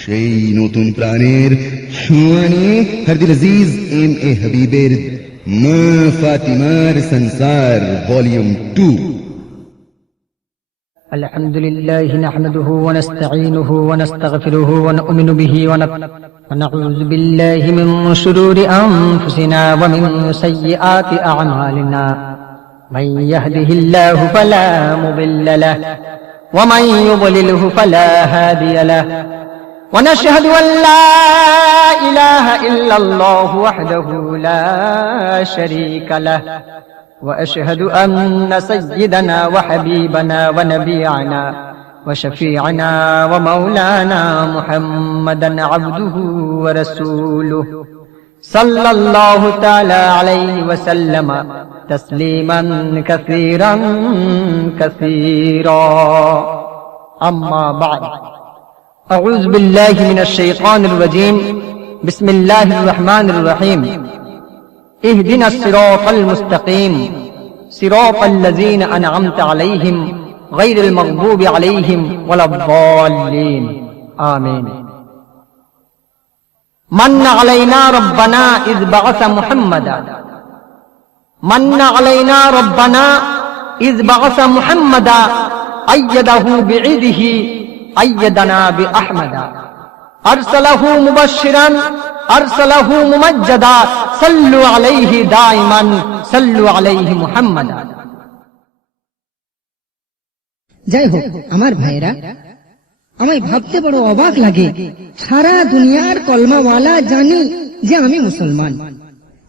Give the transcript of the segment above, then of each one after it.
সেই নতুন প্রাণের ছোঁয়া নিয়ে হরদিল আজিজ এম এ হাবিবের মা ফাতিমার সংসার ভলিউম 2। الحمد لله نحمده ونستعينه ونستغفره ونؤمن به ونعوذ بالله من شرور أنفسنا ومن سيئات أعمالنا من يهده الله فلا مضل له ومن يضلله فلا هادي له ونشهد أن لا إله إلا الله وحده لا شريك له وأشهد أن سيدنا وحبيبنا ونبينا وشفيعنا ومولانا محمدا عبده ورسوله صلى الله تعالى عليه وسلم تسليما كثيرا كثيرا أما بعد أعوذ بالله من الشيطان الرجيم بسم الله الرحمن الرحيم اهدنا الصراط المستقيم صراط الذين أنعمت عليهم غير المغضوب عليهم ولا الضالين آمين من علينا ربنا إذ بعث محمدا من علينا ربنا إذ بعث محمدا أيده بعيده أيدنا بأحمدا أرسله مبشرا أرسله ممجدا صلوا عليه دائما صلوا عليه محمدا। যাই হোক আমার ভাইরা, আমায় ভাবতে বড় অবাক লাগে, সারা দুনিয়ার কলমাওয়ালা জানি যে আমি মুসলমান,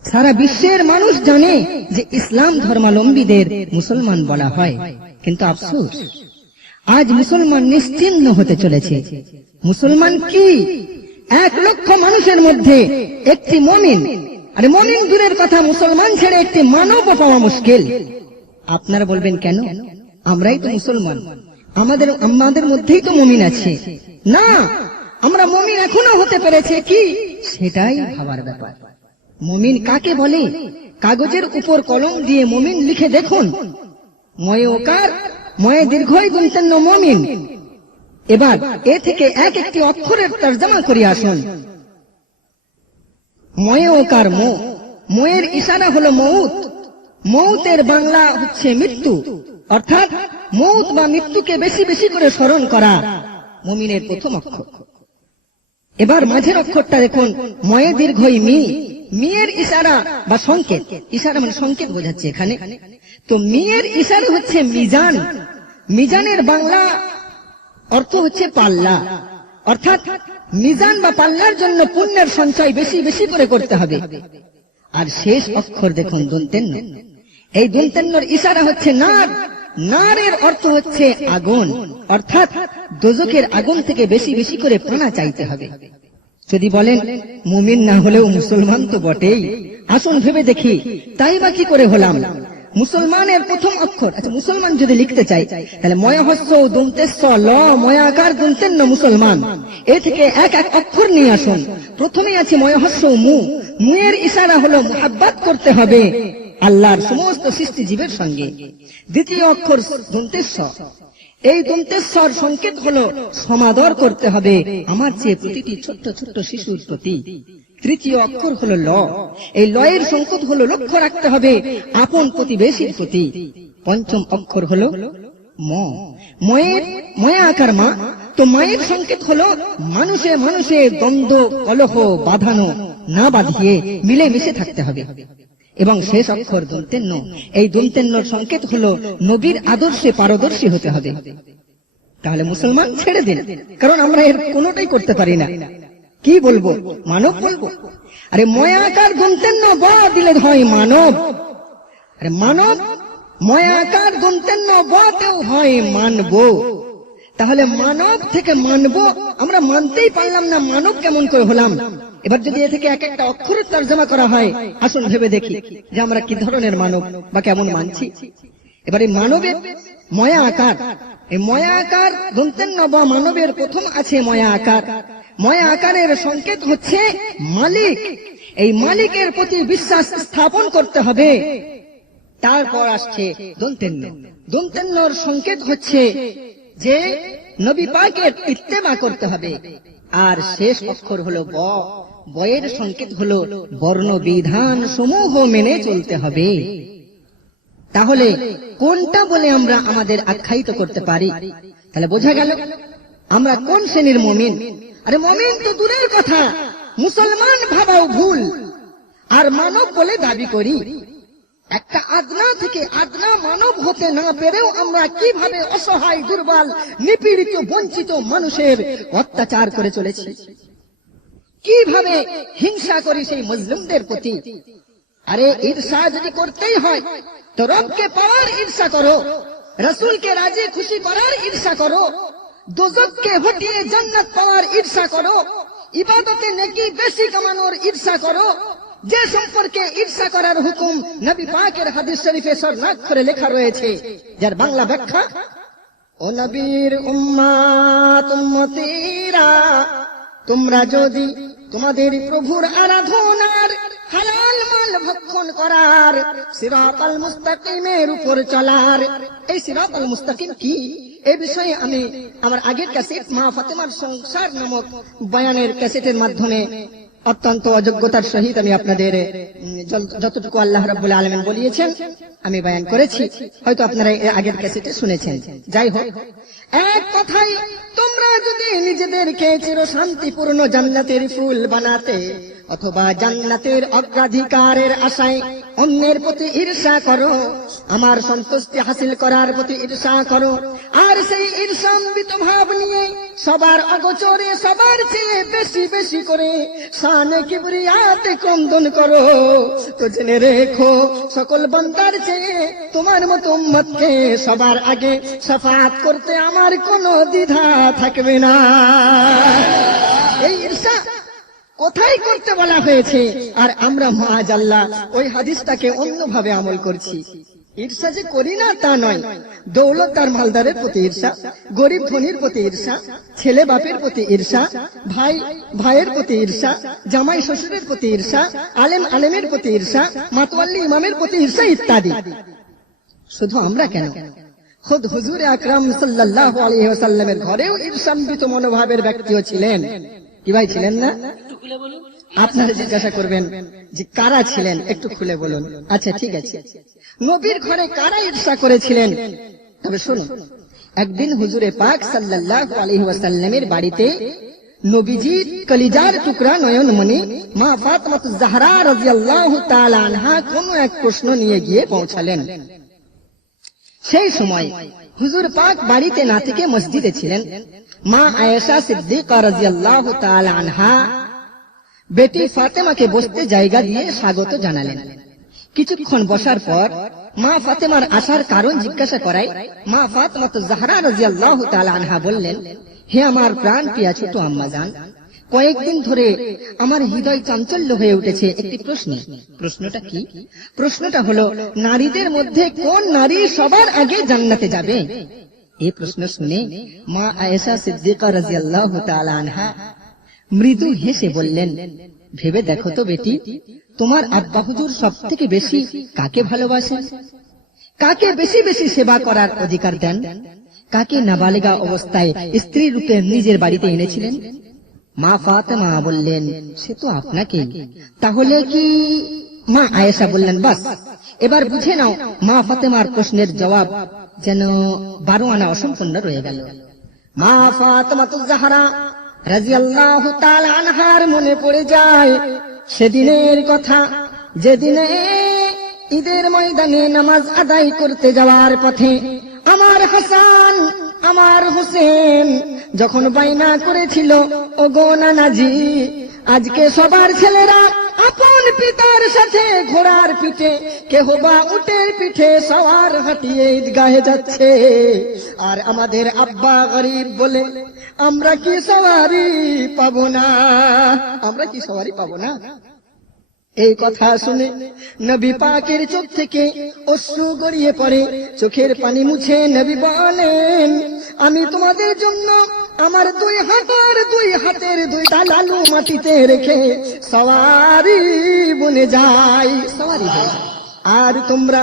সারা বিশ্বের মানুষ জানে যে ইসলাম ধর্মাবলম্বীদের মুসলমান বলা হয়, কিন্তু আফসোস আজ মুসলমান নিশ্চিহ্ন হতে চলেছে। মুসলমান কি? 1 লক্ষ মানুষের মধ্যে একটি মুমিন, আরে মুমিন দূরের কথা, মুসলমান ছেড়ে একটি মানব পাওয়া মুশকিল। আপনারা বলবেন কেন? আমরাই তো মুসলমান, আমাদের মধ্যেই তো মুমিন আছে। না, আমরা মুমিন এখনো হতে পেরেছে কি সেটাই ভাবার ব্যাপার। মুমিন কাকে বলে? কাগজের উপর কলম দিয়ে মুমিন লিখে দেখুন, ময়ে ওকার ময়ে দীর্ঘই গুনতেন মুমিন। এবার এ থেকে এক একটি অক্ষরের তরজমা করি আসুন। ময়ে ওকার মো, মোয়ের ইশারা হলো মউত, মউতের বাংলা হচ্ছে মৃত্যু, অর্থাৎ মউত বা মৃত্যুকে বেশি বেশি করে স্মরণ করা মুমিনের প্রথম অক্ষর। এবার মাঝের অক্ষরটা দেখুন, ময়ে দীর্ঘই মি, মিয়ের ইশারা বা সংকেত, ইশারা মানে সংকেত বোঝাচ্ছে এখানে। তো মিয়ের ইশারা হচ্ছে মিজান, মিজানের বাংলা অর্থ হচ্ছে পাল্লা, অর্থাৎ মিজান বা পাল্লার জন্য পুণ্যের সঞ্চয় বেশি বেশি করে করতে হবে। আর শেষ অক্ষর দেখুন দন্তেন্ন, এই দন্তেন্নর ইশারা হচ্ছে নার, নারের অর্থ হচ্ছে আগুন, অর্থাৎ দোজখের আগুন থেকে বেশি বেশি করে পানা চাইতে হবে। যদি বলেন মুমিন না হলেও মুসলমান তো বটেই, আসুন ভেবে দেখি তাই বা কি করে হলাম। মুসলমানের প্রথম অক্ষর, আচ্ছা মুসলমান যদি লিখতে চাই তাহলে ময়াহস্য দন্তেস্য ল ময়াকার দন্তেন্ন মুসলমান, এ থেকে এক এক অক্ষর নিয়ে আসুন। প্রথমে আছে ময়াহস্য মু, মুয়ের ইশারা হলো মুহাব্বত করতে হবে আল্লাহর সমস্ত সৃষ্টি জীবের সঙ্গে। দ্বিতীয় অক্ষর দন্তেস্য, এই দন্তেশ্বর সংকেত হলো সমাদর করতে হবে আমার চেয়ে প্রতিটি ছোট্ট ছোট্ট শিশুর প্রতি। তৃতীয় অক্ষর হলো ল, এই লয়ের সংকেত হলো লক্ষ্য রাখতে হবে আপন প্রতিবেশীর প্রতি। পঞ্চম অক্ষর হলো ম, ময়ের ময়া আকার মা, তো মায়ের সংকেত হলো মানুষে মানুষে দ্বন্দ্ব কলহ বাঁধানো না বাঁধিয়ে মিলে মিশে থাকতে হবে। এবং শেষ অক্ষর দন্তেন্ন, এই দন্তেন্নর সংকেত হলো নবীর আদর্শে পারদর্শী হতে হবে। তাহলে মুসলমান ছেড়ে দিন, কারণ আমরা এর কোনোটাই করতে পারি না। কি বলবো? মানব বলবো? আরে ময়াকার দন্তেন্ন ব দিলে হয় মানব, আরে মানব ময়াকার দন্তেন্ন বতেও হয় মানব। তাহলে মানব থেকে মানব আমরা মানতেই পারলাম না, মানব কেমন করে হলাম? এবার যদি এ থেকে এক একটা অক্ষরের তর্জমা করা হয়, আসুন ভেবে দেখি যে আমরা কি ধরনের মানব বা কেমন মানছি। এবার এই মানবের ময়া আকার, এই ময়া আকার দন্তেন্ন ব মানবের প্রথম আছে ময়া আকার। ময়া আকারের সংকেত হচ্ছে মালিক, এই মালিকের প্রতি বিশ্বাস স্থাপন করতে হবে। তারপর আসছে দন্তেন্ন, দন্তেন্নর সংকেত হচ্ছে যে নবী পাকের ইত্তেবা করতে হবে, আর শেষ অক্ষর হলো ব। বয়ের সংকেত হলো বর্ণবিধান সমূহ মেনে চলতে হবে। তাহলে কোনটা বলে আমরা আমাদের আখ্যায়িত করতে পারি? তাহলে বোঝা গেল আমরা কোন শ্রেণীর মুমিন। আরে মুমিন তো দূরের কথা, মুসলমান ভাবাও ভুল, আর মানব বলে দাবি করি। একটা আদনা থেকে আদনা মানব হতে না পেরেও আমরা কিভাবে অসহায়, দুর্বল, নিপীড়িত, বঞ্চিত মানুষের অত্যাচার করে চলেছি, কিভাবে হিংসা করি সেই মুসলিমদের প্রতি। আরে ঈর্ষা যদি করতেই হয় তো রবকে পাওয়ার ঈর্ষা করো, রাসূলকে রাজি খুশি করার ঈর্ষা করো, দোজখকে হটিয়ে জান্নাত পাওয়ার ঈর্ষা করো, ইবাদতে নেকি বেশি কামানোর ঈর্ষা করো। যে সম্পর্কে ঈর্ষা করার হুকুম নবী পাকের হাদিস শরীফে স্বর্ণাক্ষরে লেখা রয়েছে, যার বাংলা ব্যাখ্যা, ও নবীর উম্মত উম্মতীরা, তোমরা যদি তোমাদের প্রভুর আরাধনার, হালাল মাল ভক্ষণ করার, সিরাতাল মুস্তাকিমের উপর চলার। এই সিরাতাল মুস্তাকিম কি, এই বিষয়ে আমি আমার আগের ক্যাসেট মা ফাতেমার সংসার নামক বয়ানের ক্যাসেটের মাধ্যমে অত্যন্ত অযোগ্যতার সহিত আমি আপনাদের যতটুকু আল্লাহ রাব্বুল আলামিন বলিয়েছেন আমি বয়ান করেছি, হয়তো আপনারা এর আগের ক্যাসেটে শুনেছেন। যাই হোক, এক কথাই, তোমরা যদি নিজেদেরকে চির শান্তিপূর্ণ জান্নাতের ফুল বানাতে অথবা জান্নাতের অগ্রাধিকারের আশায় অন্যের প্রতি ঈর্ষা করো, আমার সন্তুষ্টি হাসিল করার প্রতি ঈর্ষা করো, আর সেই ঈর্ষান্বিত ভাব নিয়ে সবার অগোচরে সবার চেয়ে বেশি বেশি করে শানে কিবরিয়াতে ক্রন্দন করো, তো জেনে রেখো সকল বান্দার চেয়ে তোমার মতো উম্মতকে সবার আগে শাফাআত করতে আমার কোনো দ্বিধা থাকবে না। এই ঈর্ষা কোথায় করতে বলা হয়েছে, আর আমরা মাআজাল্লাহ ওই হাদিসটাকে অন্যভাবে আমল করছি। ঈর্ষা যে করি না তা নয়, দৌলত আর মালদারের প্রতি ঈর্ষা, গরিব ধনীর প্রতি ঈর্ষা, ছেলে বাপের প্রতি ঈর্ষা, ভাই ভাইয়ের প্রতি ঈর্ষা, জামাই শ্বশুরের প্রতি ঈর্ষা, আলেম আলেমের প্রতি ঈর্ষা, মাতওয়াল্লি ইমামের প্রতি ঈর্ষা ইত্যাদি। শুধু আমরা কেন, খুদ হুজুর আকরাম সাল্লাল্লাহু আলাইহি ওয়াসাল্লামের ঘরেও ঈর্ষান্বিত মনোভাবের ব্যক্তিও ছিলেন। কি ভাই ছিলেন না? আপনারা জিজ্ঞাসা করবেন যে কারা ছিলেন, একটু খুলে বলুন। আচ্ছা ঠিক আছে, নবীর ঘরে কারা ঈর্ষা করেছিলেন? তবে শুনুন, একদিন হুজুরে পাক সাল্লাল্লাহু আলাইহি ওয়াসাল্লামের বাড়িতে নবীজির কলিজার টুকরা নয়নমণি মা ফাতেমাতুজ জাহরা রাদিয়াল্লাহু তাআলা আনহা কোন এক প্রশ্ন নিয়ে গিয়ে পৌঁছালেন। সেই সময় হুজুর পাক বাড়িতে না থেকে মসজিদে ছিলেন। মা আয়েশা সিদ্দিকা রাদিয়াল্লাহু তাআলা আনহা বেটি ফাতেমাকে বসতে জায়গা দিয়ে স্বাগত জানালেন। কিছুক্ষণ বসার পর মা ফাতেমার আসার কারণ জিজ্ঞাসা করায় মা ফাতেমাতুজ জাহরা রাদিয়াল্লাহু তাআলা আনহা বললেন, হে আমার প্রাণ প্রিয়া ছোট আম্মাজান, কয়েকদিন ধরে আমার হৃদয় চাঞ্চল্য হয়ে উঠেছে একটি প্রশ্নে। প্রশ্নটা কি? প্রশ্নটা হলো, নারীদের মধ্যে কোন নারী সবার আগে জান্নাতে যাবে? এই প্রশ্ন শুনে মা আয়েশা সিদ্দিকা রাদিয়াল্লাহু তাআলা আনহা মৃদু হেসে বললেন, ভেবে দেখো তো বেটি, তোমার আব্বা হুজুর সবথেকে বেশি কাকে ভালোবাসেন? কাকে বেশি বেশি সেবা করার অধিকার দেন? কাকে নাবালিগা অবস্থায় স্ত্রী রূপে নিজের বাড়িতে এনেছিলেন? মা ফাতেমা বললেন, সে তো আপনাকে। তাহলে কি? মা আয়েশা বললেন, বাস এবার বুঝে নাও মা ফাতেমার প্রশ্নের জবাব যেন 12 আনা অসম্পূর্ণ রয়ে গেল। মা ফাতেমাতুজ জাহরা রাদিয়াল্লাহু তাআলা আনহার মনে পড়ে যায় সেদিনের কথা, যেদিনে ঈদের ময়দানে নামাজ আদায় করতে যাওয়ার পথে আমার হাসান আমার হোসেন যখন বাইনা করেছিল, ওগো নানাজি, আজকে সবার ছেলেরা আপন পিতার সাথে ঘোড়ার পিঠে, কেহ বা উটের পিঠে সওয়ার হাঁটিয়ে ঈদগাহে যাচ্ছে, আর আমাদের আব্বা গরিব বলে আমরা কি সওয়ারি পাবো না? আমরা কি সওয়ারি পাবো না? এই কথা শুনে নবী পাকের চোখ থেকে অশ্রু গড়িয়ে পড়ে। চোখের পানি মুছে নবী বলেন, আমি তোমাদের জন্য আমার 2 হাতের 2 তালু মাটিতে রেখে সওয়ারি বনে যাই, সওয়ারি হয়, আর তোমরা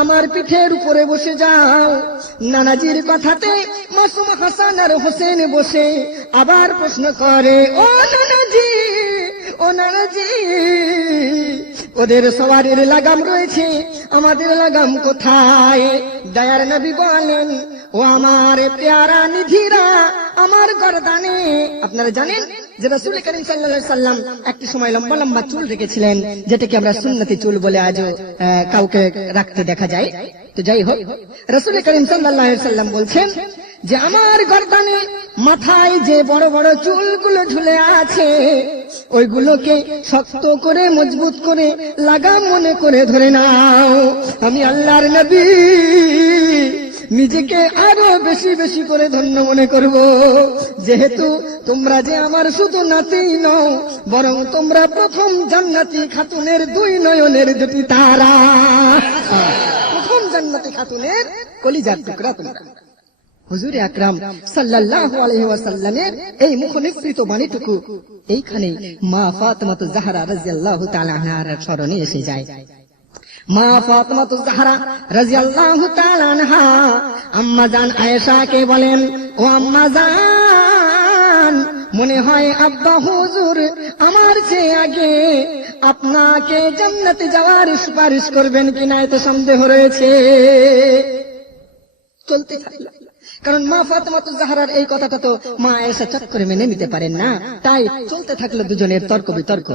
আমার পিঠের উপরে বসে যাও। নানাজির কথাতে মাসুম হাসান আর হোসেন বসে আবার প্রশ্ন করে, ও নানাজি, ও নানাজি, ওদের সওয়ারির লাগাম রয়েছে, আমাদের লাগাম কোথায়? দয়ার নবী বলেন, ও আমার পেয়ারা নিধিরা, আমার গর্দানে। আপনারা জানেন যে রাসূল করিম সাল্লাল্লাহু আলাইহি সাল্লাম একটি সময় লম্বা লম্বা চুল রেখেছিলেন, যেটাকে আমরা সুন্নতি চুল বলে আজও কাউকে রাখতে দেখা যায়। তো যাই হোক, রাসূল করিম সাল্লাল্লাহু আলাইহি সাল্লাম বলছেন যে আমার গর্দানে মাথায় যে বড় বড় চুলগুলো ঝুলে আছে, ওইগুলোকে শক্ত করে মজবুত করে লাগাম মনে করে ধরে নাও। আমি আল্লাহর নবী নিজেকে আরো বেশি বেশি করে ধন্য মনে করব, যেহেতু তোমরা যে আমার শুধু নাতি নও, বরং তোমরা প্রথম জান্নাতি খাতুনের দুই নয়নের দুটি তারা, প্রথম জান্নাতি খাতুনের কলিজার টুকরা তোমরা। হুজুর আকরাম সাল্লাল্লাহু আলাইহি ওয়াসাল্লামের এই মুখনিসৃত বাণীটুকু এইখানে মা ফাতেমাতুজ জাহরা রাদিয়াল্লাহু তাআলা আনহার স্মরণে এসে যায়। মা ফাতেমাতুজ জাহরা রাদিয়াল্লাহু তাআলা আনহা আম্মা জান আয়েশাকে বলেন, ও আম্মা জান, মনে হয় আব্বা হুজুর আমার চেয়ে আগে আপনাকে জান্নাতে যাওয়ার সুপারিশ করবেন কিনা এতে সন্দেহ রয়েছে। চলতে থাকলো, কারণ মা ফাতেমাতুজ জাহরার এই কথাটা তো মা আয়েশা চট করে মেনে নিতে পারেন না, তাই চলতে থাকলো দুজনের তর্ক বিতর্ক।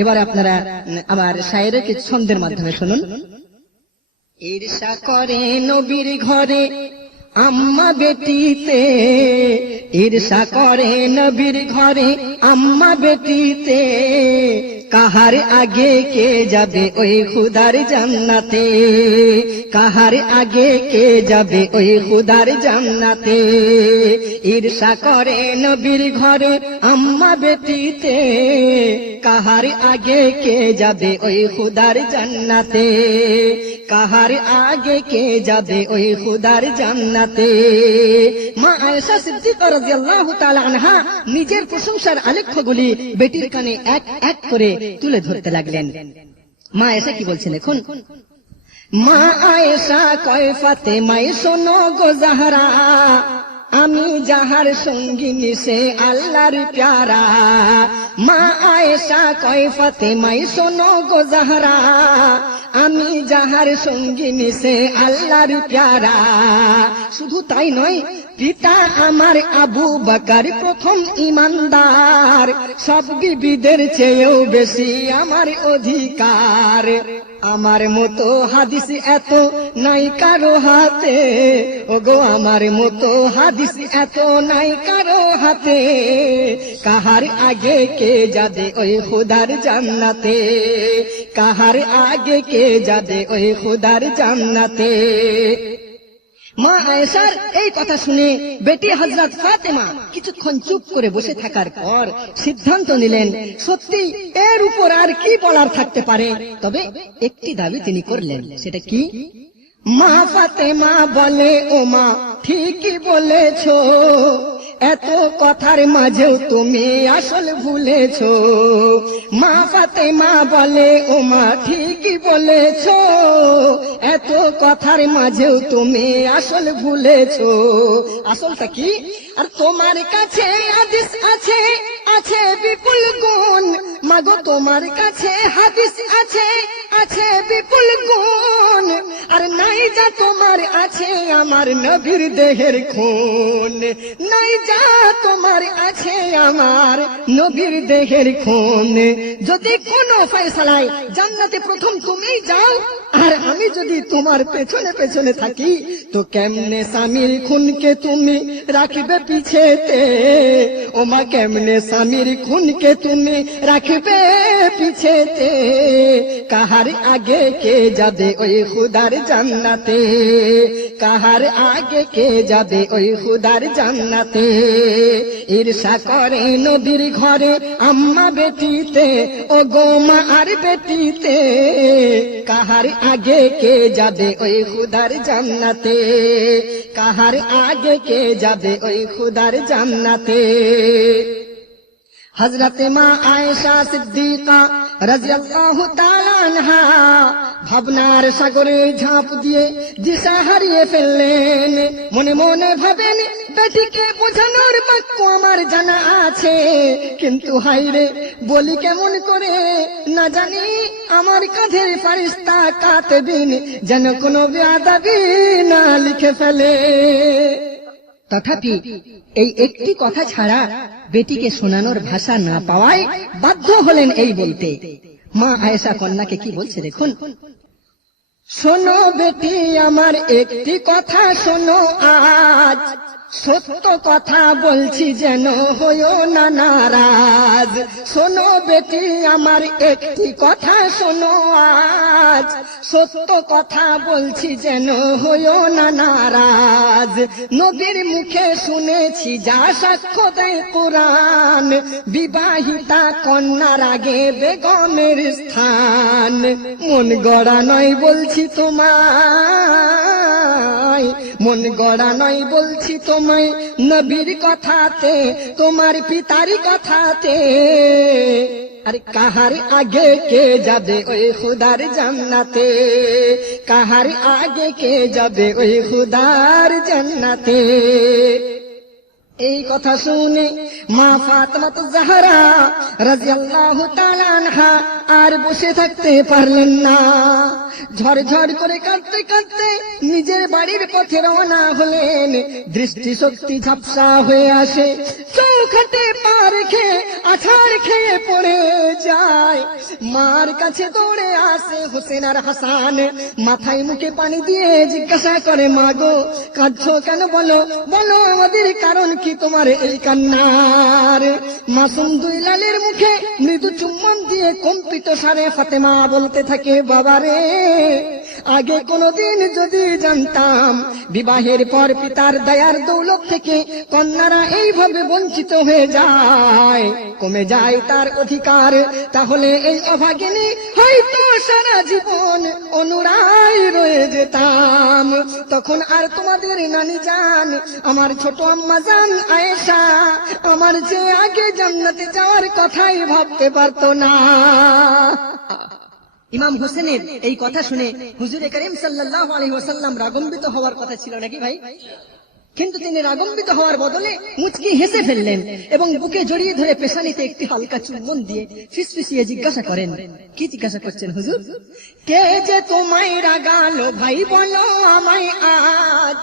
এবার আপনারা আমার শায়েরের কিছু ছন্দের মাধ্যমে শুনুন। ঈর্ষা করে নবীর ঘরে আম্মা বেটিতে, ঈর্ষা করে নবীর ঘরে আম্মা বেটিতে, কাহার আগে কে যাবে ওই খুদার জান্নাতে, কাহার আগে কে যাবে ওই খুদার জান্নাতে। ঈর্ষা করে নবীর ঘরে আম্মা বেটিতে, কাহার আগে কে যাবে ওই খুদার জান্নাতে, কাহার আগে কে যাবে ওই খুদার জান্নাতে। মা আয়েশা সিদ্দিকা রাদিয়াল্লাহু তাআলা আনহা নিজের প্রশংসার আলেখ্যগুলি বেটির কানে এক এক করে তুলে ধরতে লাগলেন। মা আয়েশা কি বলছেন দেখুন। মা আয়েশা কয় ফাতেমাই শোনো গো জাহরা, আমি যাহার সঙ্গিনী সে আল্লাহর প্যারা। মা আয়েশা কয় ফাতেমাই শোনো গো জাহরা, আমি যাহার সঙ্গিনী সে আল্লাহর প্যারা। শুধু তাই নয়, পিতা আমার আবু বকর প্রথম ঈমানদার, সব বিবিদের চেয়েও বেশি আমার অধিকার। আমার মতো হাদিস এত নাই কারো হাতে, ওগো আমার মতো হাদিস এত নাই কারো হাতে, কাহার আগে কে যাবে ওই খুদার জান্নাতে, কাহার আগে কে যাবে ওই খুদার জান্নাতে। মা আয়েশার এই কথা শুনে বেটি হযরত ফাতেমা কিছুক্ষণ চুপ করে বসে থাকার পর সিদ্ধান্ত নিলেন, সত্যি এর উপর আর কি বলার থাকতে পারে। তবে একটি দাবি তিনি করলেন, সেটা কি? মা ফাতেমা বলে, ও মা ঠিকই বলেছো, এত কথার মাঝেও তুমি আসল ভুলেছো। মা ফাতেমা বলে, ও মা ঠিকই বলেছো, এত কথার মাঝেও তুমি আসল ভুলেছো। আসলটা কি? আর তোমার কাছে হাদিস আছে, আছে বিপুল গুণ, মাগো তোমার কাছে হাদিস আছে, আছে বিপুল গুণ, আর নাই যা তোমার আছে আমার নবীর দেহের খুন, নাই যা তোমার আছে আমার নবীর দেহের খুন। যদি কোনো ফয়সালায় জান্নাতে প্রথম তুমি যাও, আর আমি যদি তোমার পেছনে পেছনে থাকি, তো কেমনে স্বামীর খুনকে তুমি রাখবে পিছেতে? ও মা, কেমনে স্বামীর খুনকে তুমি রাখবে পিছেতে? কাহার আগে কে যাবে ওই খুদার জান্নাতে, কাহার আগে কে যাবে ওই খুদার জান্নাতে। ঈর্ষা করে নবীর ঘরে আম্মা বেটিতে, ও গো মা আর বেটিতে, কাহার আগে কে যাবে ওই খুদার জান্নাতে, কাহার আগে কে যাবে ওই খুদার জান্নাতে। হযরতে মা আয়েশা সিদ্দিকা রাদিয়াল্লাহু তাআলা আনহা ভাবনার সাগরে ঝাঁপ দিয়ে দিশা হারিয়ে ফেললেন। মনে মনে ভাবেন, বেটিকে বোঝানোর বাক্য আমার জানা আছে, কিন্তু হাইরে বলি কেমন করে না জানি আমার কাঁধের ফারিস্তা কাতবিন যেন কোনো বেয়াদবি না লিখে ফেলে। তথাপি এই একটি কথা ছাড়া বেটিকে শোনানোর ভাষা না পাওয়ায় বাধ্য হলেন এই বলতে। মা আয়েশা কন্যাকে কি বলছে দেখুন, শোনো বেটি আমার একটি কথা শোনো আজ, সত্য কথা বলছি যেন হইও না নারাজ। শোনো বেটি আমার একটি কথা শোনো আজ, সত্য কথা বলছি যেন হইও না নারাজ। নবীর মুখে শুনেছি যা সাক্ষ্য দেয় কোরআন, বিবাহিতা কন্যার আগে বেগমের স্থান। মন গড়া নয় বলছি তোমায়, মন গড়া নয় বলছি তোমায় নবীর কথাতে, তোমার পিতার কথাতে। আর কাহার আগে কে যাবে ওই খুদার জান্নাতে, কাহার আগে কে যাবে ওই খুদার জান্নাতে। এই কথা শুনে মা ফাতেমা জাহরা রাদিয়াল্লাহু তাআলা আনহা আর বসে থাকতে পারলেন না। ঝরঝর করে কাঁদতে কাঁদতে নিজের বাড়ির পথে রওনা হলেন। দৃষ্টিশক্তি ঝাপসা হয়ে আসে, চৌখাটে পা রেখে আছাড় খেয়ে পড়ে যায়। মার কাছে দৌড়ে আসে হোসেন আর হাসান, মাথায় মুখে পানি দিয়ে জিজ্ঞাসা করে, মা গো কাঁদছো কেন, বলো বলো আমাদের কারণ কি তোমার এই কান্নার। মাসুম দুই লালের মুখে মৃদু চুম্বন দিয়ে কম্পিত সারে ফাতেমা বলতে থাকে, বাবারে আগে কোনদিন যদি জানতাম বিবাহের পর পিতার দয়ার দৌলত থেকে কন্যারা এইভাবে বঞ্চিত হয়ে যায়, কমে যায় তার অধিকার, তাহলে এই অভাগিনী হয়তো সারা জীবন অনুরায় রয়ে যেতাম। তখন আর তোমাদের নানি জান, আমার ছোট আম্মা জান আয়েশা আমার যে আগে জান্নাতে যাওয়ার কথাই ভাবতে পারতো না। ইমাম হোসেনের এই কথা শুনে হুজুরে করিম সাল্লাল্লাহু আলাইহি ওয়াসাল্লাম রাগম্বিত হওয়ার কথা ছিল নাকি ভাই? কিন্তু তিনি রাগম্বিত হওয়ার বদলে মুচকি হেসে ফেললেন এবং বুকে জড়িয়ে ধরে পেশানিতে একটি হালকা চুম্বন দিয়ে ফিসফিসিয়ে জিজ্ঞাসা করেন, কি জিজ্ঞাসা করছেন হুজুর? কে যে তোমায় রাগালো ভাই বলো আমায় আজ,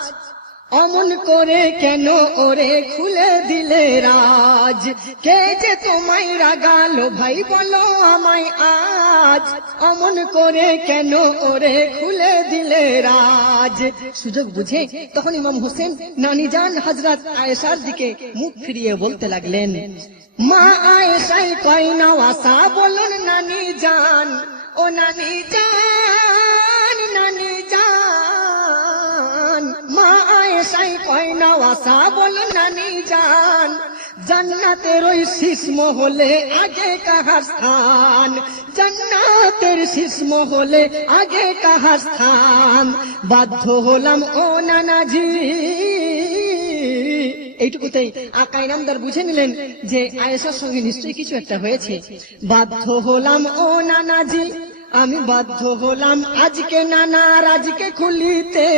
অমন করে কেন ওরে খুলে দিলে রাজ। কে যে তোমায় রাগালো ভাই বলো আমায় আজ, অমন করে কেন ওরে খুলে দিলে রাজ। সুযোগ বুঝে তখন ইমাম হোসেন নানি জান হযরত আয়েশার দিকে মুখ ফিরিয়ে বলতে লাগলেন, মা আয়েশাই কয় নওয়াসা বলুন নানি জান, ও নানি জান, নানি জান। মা আয়েশাই কয় নওয়াসা বলুন নানি জান, জান্নাতের ওই শীষ মহলে আগে কাহার স্থান, জান্নাতের শীষ মহলে আগে কাহার স্থান। বাধ্য হলাম ও নানাজি। এইটুকুতেই আকা ইনামদার বুঝে নিলেন যে আয়েশার সঙ্গে নিশ্চয়ই কিছু একটা হয়েছে। বাধ্য হলাম ও নানাজি, আমি বাধ্য হলাম আজকে নানার আজকে খুলিতে,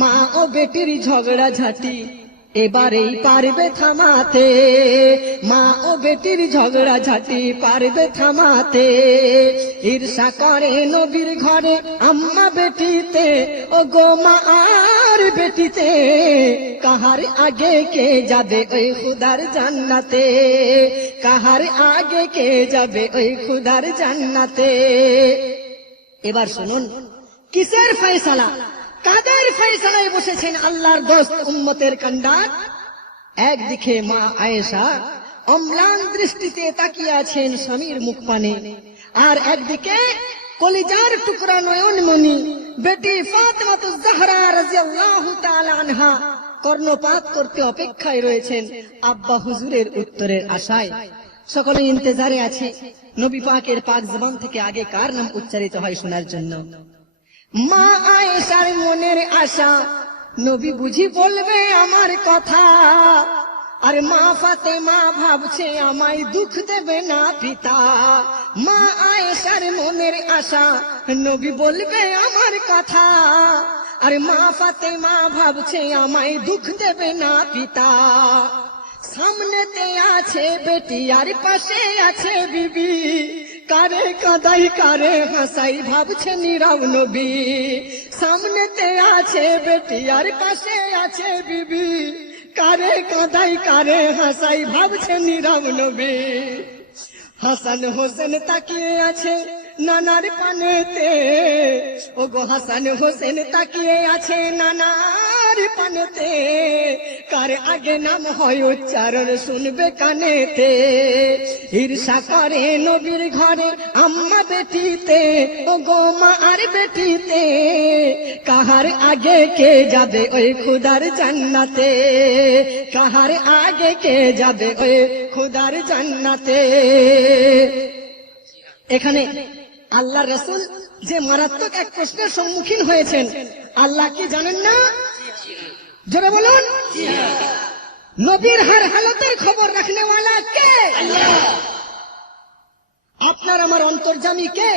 মা ও বেটির ঝগড়া ঝাঁটি এবারেই পারবে থামাতে, মা ও বেটির ঝগড়া ঝাঁটি পারবে থামাতে। ঈর্ষা করে নবীর ঘরে আম্মা বেটিতে, ও গো মা আর বেটিতে, কাহার আগে কে যাবে ওই খুদার জান্নাতে, কাহার আগে কে যাবে ওই খুদার জান্নাতে। এবার শুনুন কিসের ফয়সালা, কাদের ফয়সালায় বসেছেন আল্লাহর দোস্ত উম্মতের কান্ডার। একদিকে মা আয়েশা অম্লান দৃষ্টিতে তাকিয়ে আছেন স্বামীর মুখ পানে, আর একদিকে কলিজার টুকরা নয়নমণি বেটি ফাতেমা জাহরা রাদিয়াল্লাহু তাআলা আনহা কর্ণপাত করতে অপেক্ষায় রয়েছেন আব্বা হুজুরের উত্তরের আশায়। সকলে ইন্তজারে আছে নবী পাকের পাক জবান থেকে আগে কার নাম উচ্চারিত হয় শোনার জন্য। মা আয়েশার মনের আশা নবী বুঝি বলবে আমার কথা, আর মা ফাতেমা ভাবছে আমায় দুঃখ দেবে না পিতা। মা আয়েশার মনের আশা নবী বলবে আমার কথা, আর মা ফাতেমা ভাবছে আমায় দুঃখ দেবে না পিতা। সামনেতে আছে বেটি আর পাশে আছে বিবি, কারে কাঁদাই কারে হাসাই ভাবছে নীরব নবী। সামনেতে আছে বেটি আর পাশে আছে বিবি, কারে কাঁদাই কারে হাসাই ভাবছে নীরব নবী। হাসান হোসেন তাকিয়ে আছে নানার পানেতে, ও গো হাসান হোসেন তাকিয়ে আছে নানার পানেতে, কার আগে নাম হয় উচ্চারণ শুনবে কানেতে। ঈর্ষা করে নবীর ঘরে আম্মা বেটিতে, ও গো মা আর বেটিতে, কাহার আগে কে যাবে ওই খুদার জান্নাতে, কাহার আগে কে যাবে ওই খুদার জান্নাতে। এখানে আল্লাহ রাসূল যে মারাত্মক এক প্রশ্নের সম্মুখীন হয়েছেন, আল্লাহ কি জানেন না? জোরে বলুন। নবীর হর হালতের খবর রাখনে ওয়ালা কে? আপনার আমার অন্তর্যামী কে?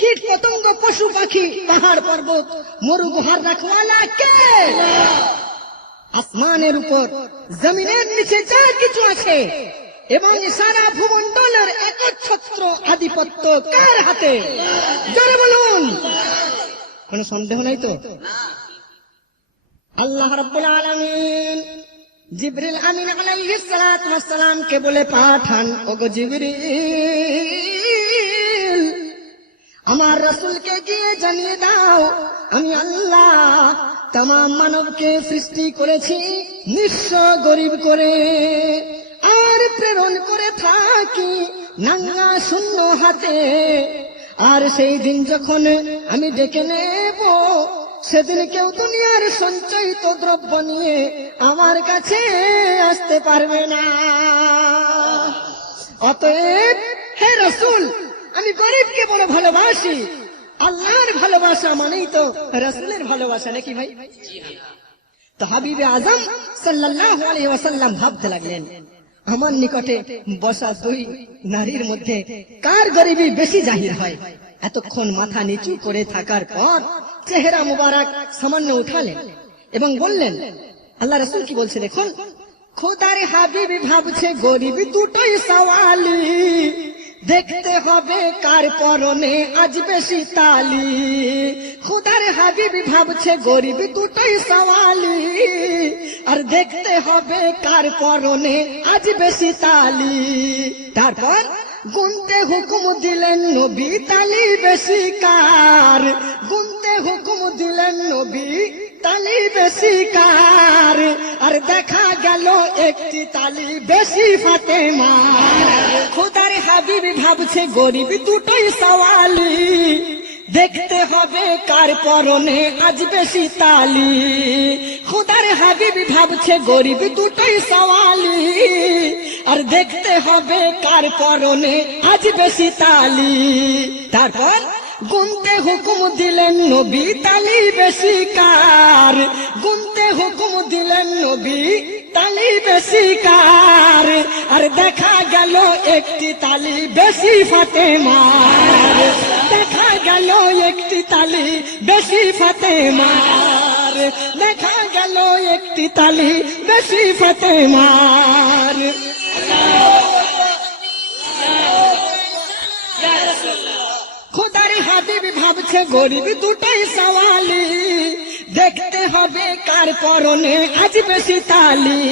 কীট পতঙ্গ পশু পাখি পাহাড় পর্বত মরু গুহার রাখওয়ালা কে? আসমানের উপর জমিনের নিচে যা কিছু আছে এবং সারা ভূমণ্ডলের একচ্ছত্র আধিপত্য কার হাতে? জোরে বলুন। কোন সন্দেহ নাই তো? আল্লাহ রাব্বুল আলামিন জিবরিল আমিন আলাইহিস সালাতু ওয়াস সালাম কে বলে পাঠান, ওগো জিবরিল আমার রাসূলকে গিয়ে জানিয়ে দাও আমি আল্লাহ तमाम মানবকে সৃষ্টি করেছি নিঃস্ব গরিব করে, আর প্রেরণ করে থাকি নাঙ্গা শূন্য হাতে। আর সেই দিন যখন আমি ডেকে নেব, সেদিন কেউ দুনিয়ার সঞ্চয়িত দ্রব্য নিয়ে আমার কাছে আসতে পারবে না। অতএব হে রাসূল, আমি গরিবকে বড় ভালোবাসি। আল্লাহর ভালোবাসা মানেই তো রাসূলের ভালোবাসা, নাকি ভাই? তো হাবিবে আজম সাল্লাল্লাহু আলাইহি ওয়াসাল্লাম ভাবতে লাগলেন, আমার নিকটে বসা দুই নারীর মধ্যে কার গরিবী বেশি জাহির হয়। এতক্ষণ মাথা নিচু করে থাকার পর চেহারা মুবারক সামান্য উঠালেন এবং বললেন, আল্লাহ রাসূল কি বলছে দেখুন, খোদার হাবিব ভাবছে গরিব দুটোই সওয়ালি, দেখতে হবে কার পরনে আজ বেশি তালি। খোদার হাবিব ভাবছে গরিব দুটোই সওয়ালি, আর দেখতে হবে কার পরনে আজ বেশি তালি। তারপর গুনতে হুকুম দিলেন নবী, তালি বেশি কার? গুনতে হুকুম দিলেন নবী, তালি বেশি কার? আর দেখা গেল একটি তালি বেশি ফাতেমার। খোদার হাবিব ভাবছে গরিব দুটোই সওয়ালি, দেখতে হবে কার পরনে আজ বেশি তালি। খোদার হাবিব ভাবছে গরিব দুটোই সওয়ালি, আর দেখতে হবে কার পরনে আজ বেশি তালি। তারপর গুনতে হুকুম দিলেন নবী, তালি বেশি কার? গুনতে হুকুম দিলেন নবী, তালি বেশি কার? আর দেখা গেল একটি তালি বেশি ফাতেমার। দেখা গেল একটি তালি বেশি ফাতেমার। দেখা গেল একটি তালি বেশি ফাতেমার। খোদার হাবিব ভাবছে গরিব দুটোই সওয়ালি, দেখতে হবে কার পরনে আজ বেশি তালি।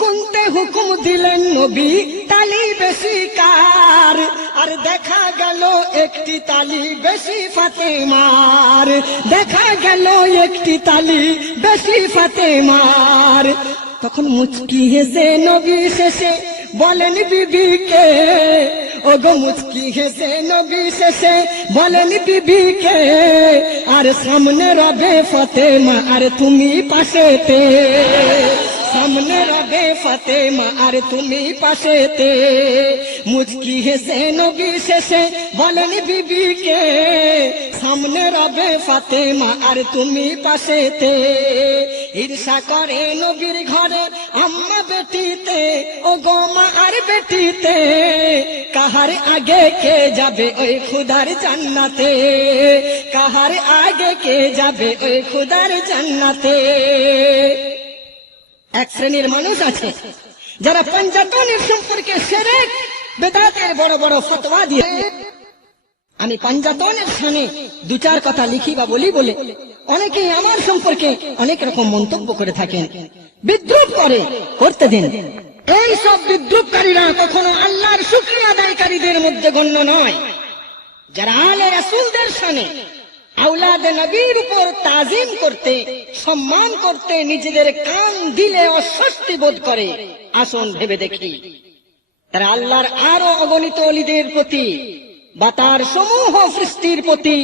গুনতে হুকুম দিলেন নবী, তালি বেশি কার? আর দেখা গেল একটি তালি বেশি ফাতেমার। দেখা গেল একটি তালি বেশি ফাতেমার। তখন মুচকি হেসে নবী শেষে বলেন বিবিকে, ওগো মুচকি হেসে নবী শেষে বলেন বিবিকে, আর সামনে রবে ফাতেমা আর তুমি পাশেতে। সামনে রবে ফাতেমা আর তুমি পাশেতে। মুচকি হেসে নবী শেষে বলেন বিবিকে, সামনে রবে ফাতেমা আর তুমি পাশেতে। ঈর্ষা করে নবীর ঘরে আম্মা বেটিতে, ও গো মা আর বেটিতে, কাহার আগে কে যাবে ওই খুদার জান্নাতে, কাহার আগে কে যাবে ওই খুদার জান্নাতে। এক শ্রেণীর মানুষ আছে যারা পাঞ্জাতনের সম্পর্কে শিরক বেদাতের বড় বড় ফতোয়া দিয়ে, আমি পাঞ্জাতনের সামনে দু চার কথা লিখি বা বলি বলে অনেকেই আমার সম্পর্কে অনেক রকম মন্তব্য করে থাকেন, বিদ্রুপ করতে দিন। এই সব বিদ্রুপকারীরা কখনো আল্লাহর শুকরিয়া আদায়কারীদের মধ্যে গণ্য নয়। যারা আলে রাসূলদের সামনে আওলাদে নবীর উপর তাজিম করতে, সম্মান করতে নিজেদের কান দিলে অস্বস্তি বোধ করে, আসুন ভেবে দেখি তারা আল্লাহর আরো অগণিত ওলিদের প্রতি বা তার সমূহ সৃষ্টির প্রতি,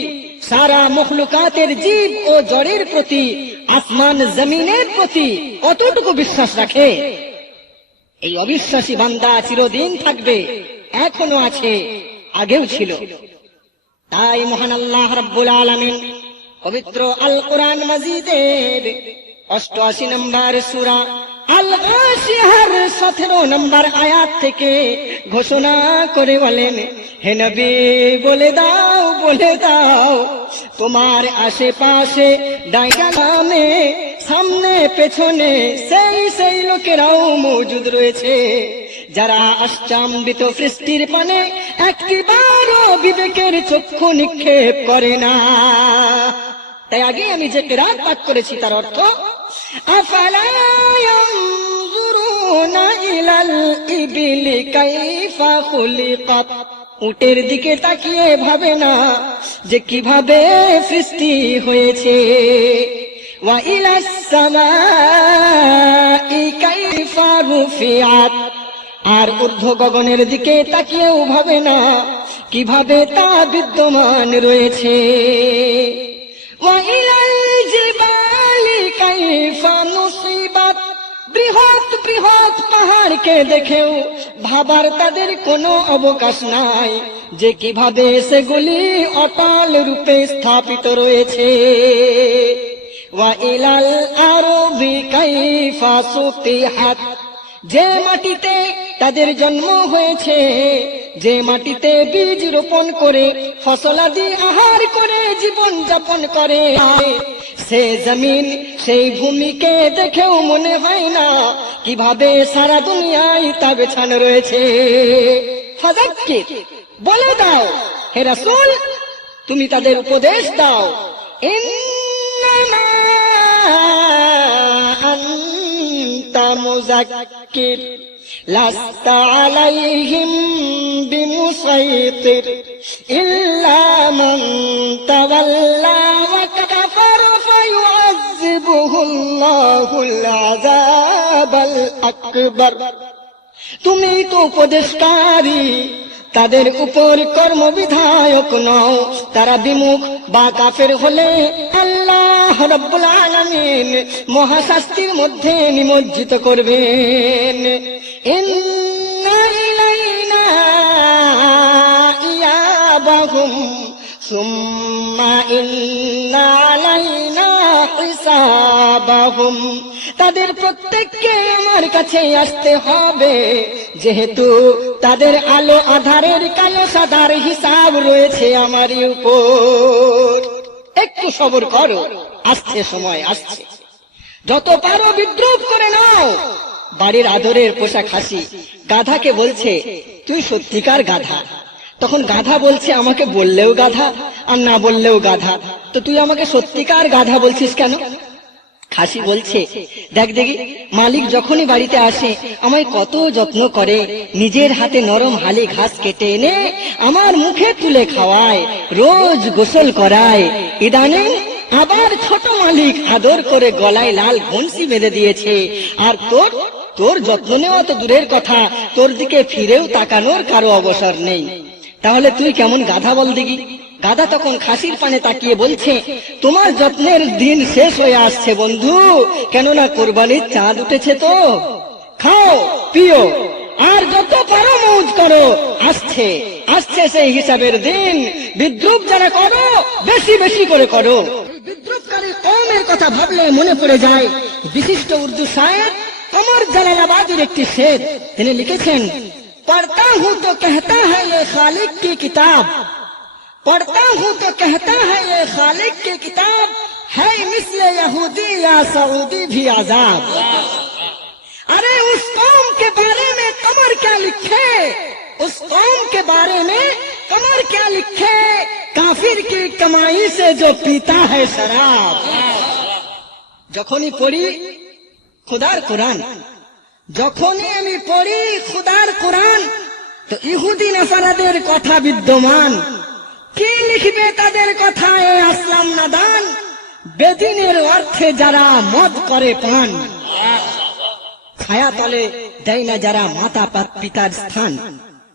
সারা মখলুকাতের জীব ও জড়ের প্রতি, আসমান জমিনের প্রতি কতটুকু বিশ্বাস রাখে? এই অবিশ্বাসী বান্দা চিরদিন থাকবে, এখনো আছে, আগেও ছিল। তাই মহান আল্লাহ রাব্বুল আলামিন পবিত্র আল কোরআন মাজিদের 88 নম্বর সূরা আল গাশিয়ার 17 নম্বর আয়াত থেকে ঘোষণা করে বলেন, হে নবী বলে দাও তোমার আশেপাশে ডাইগামে সামনে পেছনে সেই লোকেরাও মজুদ রয়েছে যারা আশ্চর্যিত সৃষ্টির পানে একটিবারও বিবেকের চক্ষু নিক্ষেপ করে না। তাই আগে আমি যে কিরাত পাঠ করেছি তার অর্থ, আফালা ইয়ানজুরুনা ইলাল ইবিলি কাইফা খুলিকাত, উটের দিকে তাকিয়ে ভাবে না যে কিভাবে সৃষ্টি হয়েছে, ওয়া ইলাস সামাই কাইফা রুফিআত, আর ঊর্ধ্ব গগনের দিকে তাকিয়েও ভাবে না কিভাবে তা বিদ্যমান রয়েছে, ওয়া ইলাল জিবালি কাইফা নুসিবাত, বৃহৎ বৃহৎ পাহাড়কে দেখেও ভাবার তাদের কোনো অবকাশ নাই যে কিভাবে সেগুলি অটল রূপে স্থাপিত রয়েছে, ওয়া ইলাল আরদি কাইফা সুতিহাত, যে মাটিতে তাদের জন্ম হয়েছে, যে মাটিতে বীজ রোপণ করে ফসলাদি আহার করে জীবন যাপন করে, সে জমিন সেই ভূমিকে দেখেও মনে হয় না কিভাবে সারা দুনিয়ায় তা বেছানো রয়েছে। ফাযাক্কির, বলে দাও হে রাসূল, তুমি তাদের উপদেশ দাও, ইন্নামা আনতা মুযাক্কির লাস্তা আলাইহিম বিমুসাইতির ইল্লা মান তাওয়াল্লা ওয়া কাফারা ফায়ুআযিবুহুল্লাহুল আযাবাল আকবার। তুমি তো উপদেশকারী, তাদের উপর কর্মবিধায়ক নও। তারা বিমুখ বা কাফের হলে আল্লাহ রাব্বুল আলামিন মহাশাস্তির মধ্যে নিমজ্জিত করবেন। ইন্না ইলাইনা ইয়াবাহুম সুম্মা ইন্না আলাইনা হিসাবাহুম। তাদের প্রত্যেককে আমার কাছে আসতে হবে, যেহেতু তাদের আলো আধারের কালো সাদার হিসাব রয়েছে আমারই উপর। একটু সবর করো, আসছে সময় আসছে। যত পারো বিদ্রুপ করে নাও। বাড়ির আদরের পোষা খাসি গাধাকে বলছে, তুই সত্যিকার গাধা। তখন গাধা বলছে, আমাকে বললেও গাধা আর না বললেও গাধা, তো তুই আমাকে সত্যিকার গাধা বলছিস কেন? খাসি বলছে, দেখ দেখি, মালিক যখনই বাড়িতে আসে আমায় কত যত্ন করে, নিজের হাতে নরম হালি ঘাস কেটে এনে আমার মুখে তুলে খাওয়ায়, রোজ গোসল করায়। ইদানিং আবার ছোট মালিক আদর করে গলায় লাল ঘন্সি বেঁধে দিয়েছে, আর তোর যত্ন নেওয়া তো দূরের কথা, তোর দিকে ফিরেও তাকানোর কারো অবসর নেই। তাহলে তুই কেমন গাধা বল দেখি। গাধা তখন খাসির পানে তাকিয়ে বলছে, তোমার যত্নের দিন শেষ হয়ে আসছে বন্ধু, কেননা কোরবানির চাঁদ উঠেছে তো। খাও পিও আর যত পারো মৌজ করো, আসছে সেই হিসাবের দিন। বিদ্রুপ যারা করো বেশি বেশি করে করো। বিদ্রুপকারী কওমের কথা ভাবলে মনে পড়ে যায় বিশিষ্ট উর্দু শায়ের कमर जलालाबादी একটি শের তিনি লিখেছেন पढ़ता हूँ तो कहता है ये खालिक की किताब पढ़ता हूँ तो कहता है ये खालिक की किताब है मिस्ल यहूदी या सऊदी भी आजाद। अरे उस कौम के बारे में कमर क्या लिखे, उस कौम के बारे में कमर क्या लिखे, काफिर की कमाई से जो पीता है शराब। যখনই পড়ি খুদার কোরআন, যখনই আমি পড়ি খুদার কোরআন, তো ইহুদি নাসারাদের কথা বিদ্যমান। কি লিখবে তাদের কথায় আসলাম নাদান, বেদিনের অর্থে যারা মদ করে পান। ছায়া তলে দেয় না যারা মাতা পিতার স্থান,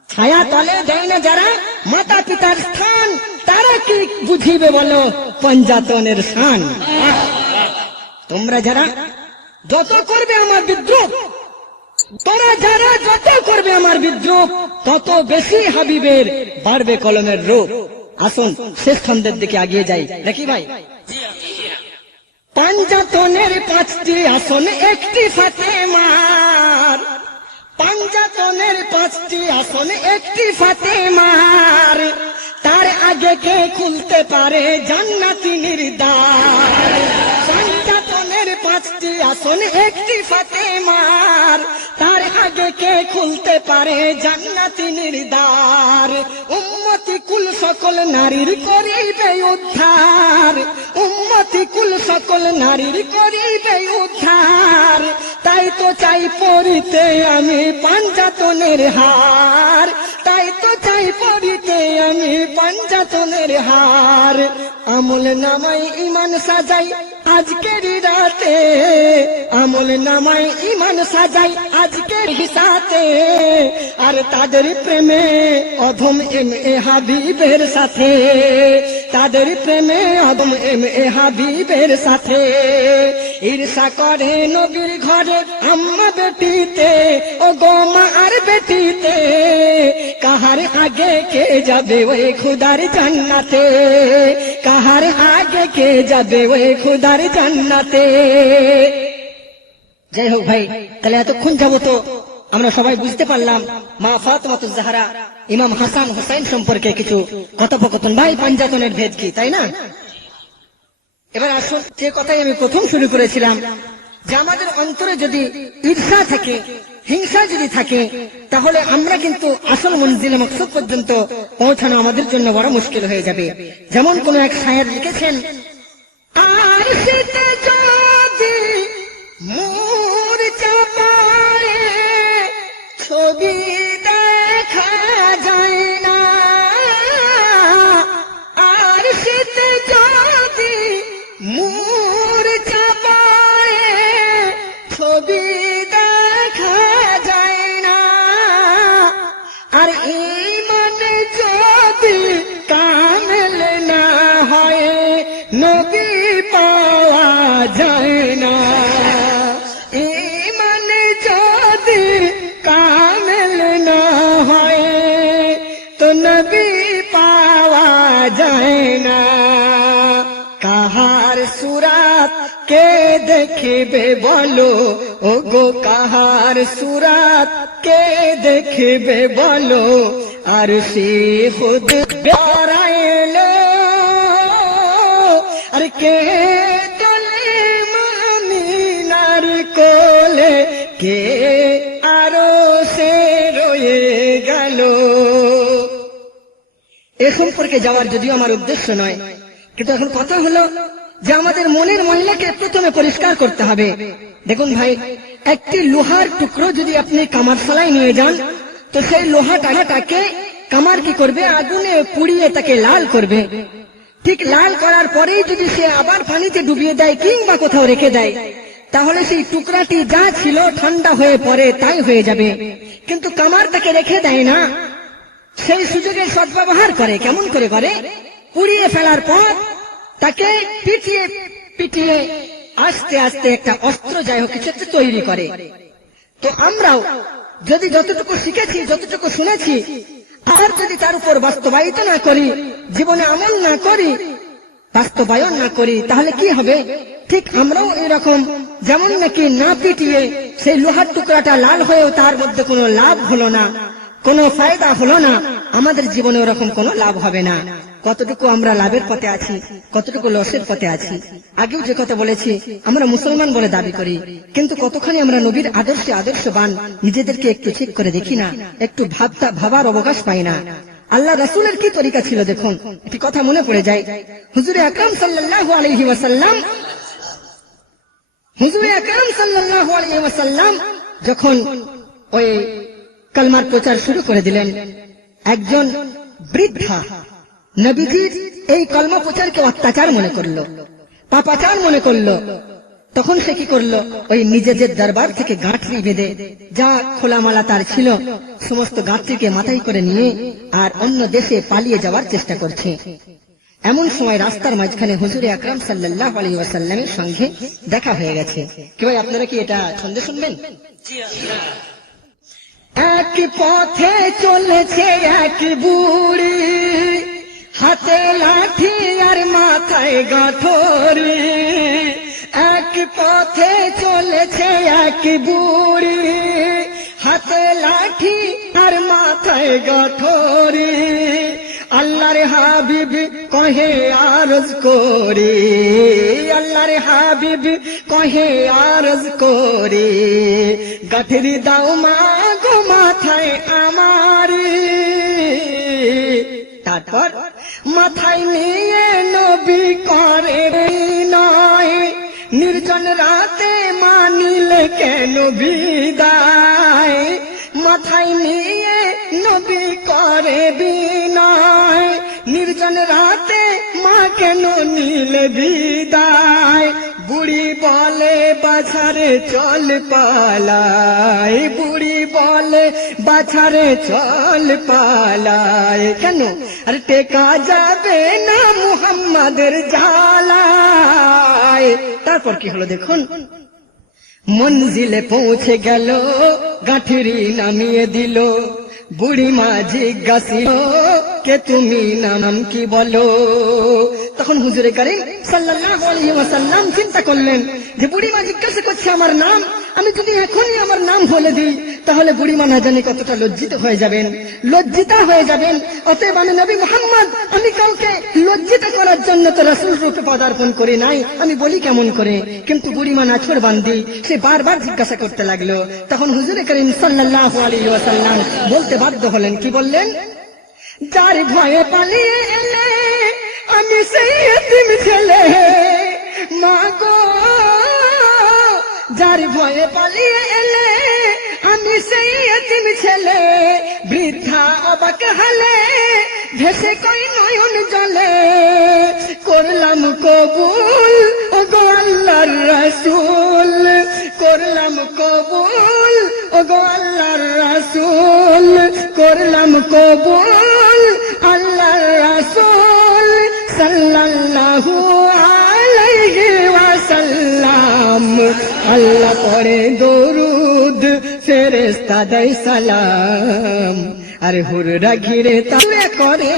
ছায়া তলে দেয় না যারা মাতা পিতার স্থান, তারা কি বুঝিবে বলো পঞ্জাতনের শান। তোমরা যারা যত করবে আমার বিদ্রুপ, তোরা যারা যত করবে আমার বিদ্রুপ, তত বেশি হাবিবের বাড়বে কলমের রূপ। আসুন শেষ খন্ডের দিকে এগিয়ে যাই, দেখি ভাই। পাঞ্জাতনের 5টি আসন একটি ফাতেমার, পাঞ্জাতনের 5টি আসন একটি ফাতেমার, তার আগে কে খুলতে পারে জান্নাতির দ্বার। পাঞ্জাতনের 5টি আসন একটি ফাতেমার, তার আগে কে খুলতে পারে জান্নাতির দ্বার। উম্মতি কুল সকল নারীর করিবে উদ্ধার, উম্মতি কুল সকল নারীর করিবে উদ্ধার, তাই তো চাই পরিতে আমি পাঞ্জাতনের হার, তাই তো চাই পরিতে আমি পাঞ্জাতনের হার। আমল নামাই ইমান সাজাই আজকের রাতে, আমল নামাই ইমান সাজাই আজকের হিসাতে, আর তাদের প্রেমে অধম এম.এ. হাবিবের সাথে, তাদের প্রেমে অধম এম.এ. হাবিবের সাথে। ঈর্ষা করে নবীর ঘরে আম্মা বেটিতে, ও গো মা আর বেটিতে, কাহার আগে কে যাবে ওই খুদার জান্নাতে, কাহার আগে কে যাবে ওই খুদার জান্নাতে। যাই হোক ভাই, তাহলে এতক্ষণ যাবো তো আমরা সবাই বুঝতে পারলাম মা ফাতেমাতুজ জাহরা ইমাম হাসান হুসাইন সম্পর্কে কিছু কথোপকথন, ভাই পাঞ্জাতনের ভেদ কি, তাই না? এবার আসুন যে কথাই আমি প্রথম শুরু করেছিলাম, যে আমাদের অন্তরে যদি ঈর্ষা থাকে, হিংসা যদি থাকে, তাহলে আমরা কিন্তু আসল মঞ্জিলে মকসদ পর্যন্ত পৌঁছানো আমাদের জন্য বড় মুশকিল হয়ে যাবে। যেমন কোন এক শায়ের লিখেছেন, আর সেটা যদি মোর চাপায় ছবি দেখা যায় না, আর সেটা যদি মোর চাপায় ছবি দেখা যায় না, আর এই মনে যদি কামেল না হয় নবী পাওয়া যায় না, এই মনে যদি কামেল না হয় তো নবী পাওয়া যায় না। কাহার সুরাত কে দেখবে বলো, ও গো কাহার সুরাত কে দেখবে বলো, আর সে খুদ বেড়াইলো, আর কে চলে মামিনার কোলে, কে আরো সে রয়ে গেল। এ সম্পর্কে যাওয়ার যদিও আমার উদ্দেশ্য নয়, কিন্তু এখন কথা হলো যে আমাদের মনের ময়লাকে প্রথমে পরিষ্কার করতে হবে। দেখুন ভাই, একটি লোহার টুকরো যদি আপনি কামারশালায় নিয়ে যান, তো সেই লোহাটাকে কামার কি করবে, আগুনে পুড়িয়ে তাকে লাল করবে। ঠিক লাল করার পরেই যদি সে আবার পানিতে ডুবিয়ে দেয় কিংবা কোথাও রেখে দেয়, তাহলে সেই টুকরাটি যা ছিল ঠান্ডা হয়ে পড়ে তাই হয়ে যাবে। কিন্তু কামারটাকে রেখে দেয় না, সেই সুযোগের সদ্ব্যবহার করে। কেমন করে করে? পুড়িয়ে ফেলার পর তাকে পিটিয়ে পিটিয়ে আস্তে আস্তে একটা অস্ত্র যাই হোক কিছু একটা তৈরি করে। তো আমরাও যদি যতটুকু শিখেছি, যতটুকু শুনেছি, আর যদি তার উপর বাস্তবায়িত না করি, জীবনে আমল না করি, বাস্তবায়ন না করি, তাহলে কি হবে? ঠিক আমরাও এরকম যেমন নাকি না পিটিয়ে সেই লোহার টুকরাটা লাল হয়েও তার মধ্যে কোনো লাভ হলো না, কোনো ফায়দা হলো না, আমাদের জীবনে ওরকম কোনো লাভ হবে না। কতটুকু আমরা লাভের পথে আছি, কতটুকু লসের পথে আছি। আগেও যে কথা বলেছি, আমরা মুসলমান বলে দাবি করি, কিন্তু কতখানি আমরা নবীর আদর্শে আদর্শবান নিজেদেরকে একটু চেক করে দেখি না, একটু ভাবার অবকাশ পাই না। আল্লাহ রাসূলের কি তরিকা ছিল দেখুন, একটি কথা মনে পড়ে যায়। হুজুরে আকরাম সাল্লাল্লাহু আলাইহি ওয়াসাল্লাম যখন ওই কালমার প্রচার শুরু করে দিলেন, একজন বৃদ্ধা নবীজির এই কলমা প্রচারকে অত্যাচার মনে করলো, পাপাচার মনে করলো। তখন সে কি করলো, ওই নিজেদের দরবার থেকে গাঁটরি বেঁধে যা খোলামালা তার ছিল সমস্ত গাঁটরিকে মাথায় করে নিয়ে আর অন্য দেশে পালিয়ে যাওয়ার চেষ্টা করছে। এমন সময় রাস্তার মাঝখানে হুজুরে আকরাম সাল্লাল্লাহু আলাইহি ওয়াসাল্লামের সঙ্গে দেখা হয়ে গেছে। কি ভাই, আপনারা কি এটা ছন্দে শুনবেন? এক পথে চলেছে এক বুড়ি, হাতে লাঠি আর মাথায় গাঁঠরি। এক পথে চলেছে এক বুড়ি, হাতে লাঠি আর মাথায় গাঁঠরি। আল্লাহর হাবিব কহে আরজ করি, আল্লাহর হাবিব কহে আরজ করি, গাঁঠরি দাও মা গো মাথায় আমার। তারপর মাথায় নিয়ে নবী করে নয়, নির্জন রাতে মানিলে কেন বিদায়। মাথায় নিয়ে নবী করে বিনয়, নির্জন রাতে মা কেন নিলে বিদায়। বুড়ি বলে বাছারে চল পালায়, বুড়ি বলে বাছারে চল পালায়। কেন? আর টেকা যাবে না মুহাম্মাদের জ্বালায়। তারপর কি হলো দেখুন, মঞ্জিলে পৌঁছে গেল, গাঁঠরি নামিয়ে দিল। বুড়ি মা জিজ্ঞাসিল, কে তুমি, নাম কি বলো? তখন হুজুরে কারীম সাল্লাল্লাহু আলাইহি ওয়াসাল্লাম চিন্তা করলেন যে বুড়ি মা জিজ্ঞাসা করছে আমার নাম, আমি যদি এখনই আমার নাম বলে দিই তাহলে বুড়ি মা না জানি কতটা লজ্জিত হয়ে যাবেন, লজ্জিতা হয়ে যাবেন। অতএব আমি নবী মুহাম্মদ, আমি কাউকে লজ্জিত করার জন্য তো রাসূল রূপে পদার্পণ করি নাই, আমি বলি কেমন করে? কিন্তু বুড়ি মা নাছোড় বান্দি, সে বারবার জিজ্ঞাসা করতে লাগলো। তখন হুজুরে কারীম সাল্লাল্লাহু আলাইহি ওয়াসাল্লাম বলতে বাধ্য হলেন, কি বললেন? যার ভয়ে পালিয়ে এলে আমি সেই এতিম ছেলে, মা গো যার ভয়ে পালিয়ে এলে আমি সেই এতিম ছেলে। বৃদ্ধা অবাক হলে ভেসে কই নয়ন জলে, করলাম কবুল ওগো আল্লাহর রাসূল, করলাম কবুল ওগো আল্লাহর রাসূল, করলাম কবুল আল্লাহর রাসূল সাল্লাল্লাহু আলাইহি ওয়াসাল্লাম। আল্লাহ পড়ে দরুদ, ফেরেশতা দেয় সালাম, আর হুররা ঘিরে তাড়া করে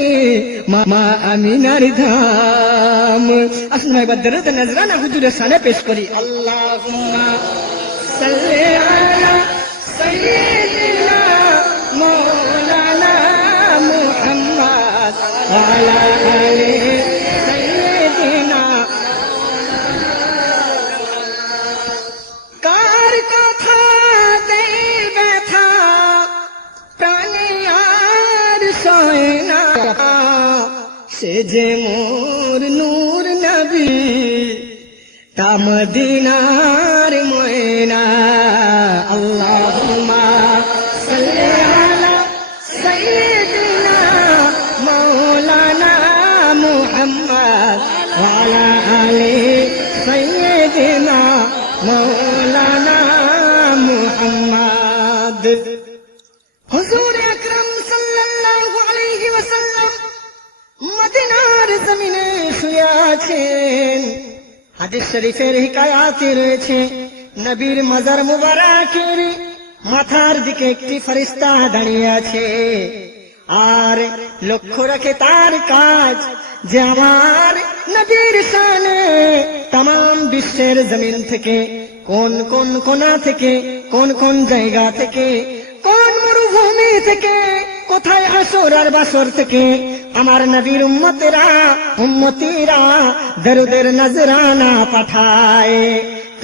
মা আমিনার ধাম। আসুন এবার দরুদ নজরানা হুজুরের সামনে পেশ করি। আল্লাহুম্মা সাল্লি আলা সাইয়্যিদিনা মাওলানা মুহাম্মদ ওয়া আলা আলি সাইয়্যিদিনা। কার কথা দেই ব্যথা প্রাণে আর সয় না, সে যে মোর নূর নবী তা মদিনার ময়না। আল্লাহুম্মা সাল্লি আলা সাইয়্যিদিনা মাওলানা মুহাম্মদ ওয়া আলা আলি সাইয়্যিদিনা মাওলানা মুহাম্মদ। হুজুর আকরাম সাল্লাল্লাহু আলাইহি ওয়াসাল্লাম মদিনার জমিনে শুয়ে আছেন। হাদিস শরীফের হিকায়াতে রয়েছে, নবীর মাজার মুবারকের মাথার দিকে একটি ফেরেশতা দাঁড়িয়ে আছে আর লক্ষ্য রাখে তার কাজ। যে আমার নবীর শানে तमाम বিশ্বের জমিন থেকে কোন কোন কোণা থেকে কোন কোন জায়গা থেকে কোন মরুভূমি থেকে কোথায় হাসর আর বাসর থেকে আমার নবীর উম্মতিরা দরুদের নজরানা পাঠায়।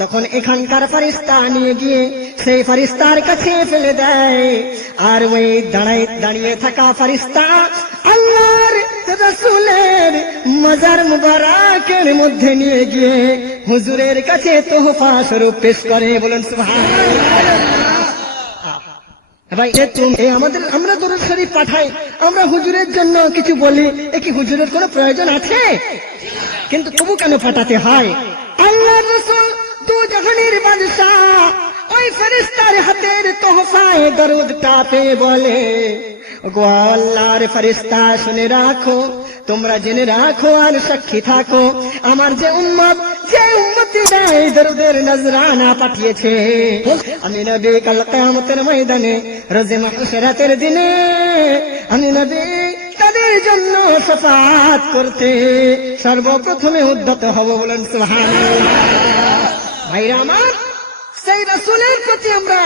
তখন এখানকার ফেরেশতা নিয়ে গিয়ে সেই ফেরেশতার কাছে ফেলে দেয়, আর ওই দাঁড়িয়ে থাকা ফেরেশতা আল্লাহর রাসূলের মাজার মুবারকের মধ্যে নিয়ে গিয়ে হুজুরের কাছে তোহফা স্বরূপ পেশ করে। বলেন সুবহানাল্লাহ। ভাই আমরা দরুদ শরীফ পাঠাই, আমরা হুজুরের জন্য কিছু বলি, এ কি হুজুরের কোনো প্রয়োজন আছে? কিন্তু তবু কেন পাঠাতে হয়? আল্লাহর রাসূল দু জাহানের বাদশা ওই ফেরেশতার হাতের তোহফায় দরুদটা পেয়ে বলে, ওগো আল্লাহর ফেরেশতা, শুনে রাখো, তোমরা জেনে রাখো আর সাক্ষী থাকো, আমার যে উম্মতিরা এই দরুদের নজরানা পাঠিয়েছে, আমি নবী কাল কিয়ামতের ময়দানে রোজে মাহশরাতের দিনে আমি নবী তাদের জন্য শাফাআত করতে সর্বপ্রথমে উদ্যত হব। বলেন সুবহানাল্লাহ। ভাইরা আমার, সেই রাসূলের প্রতি আমরা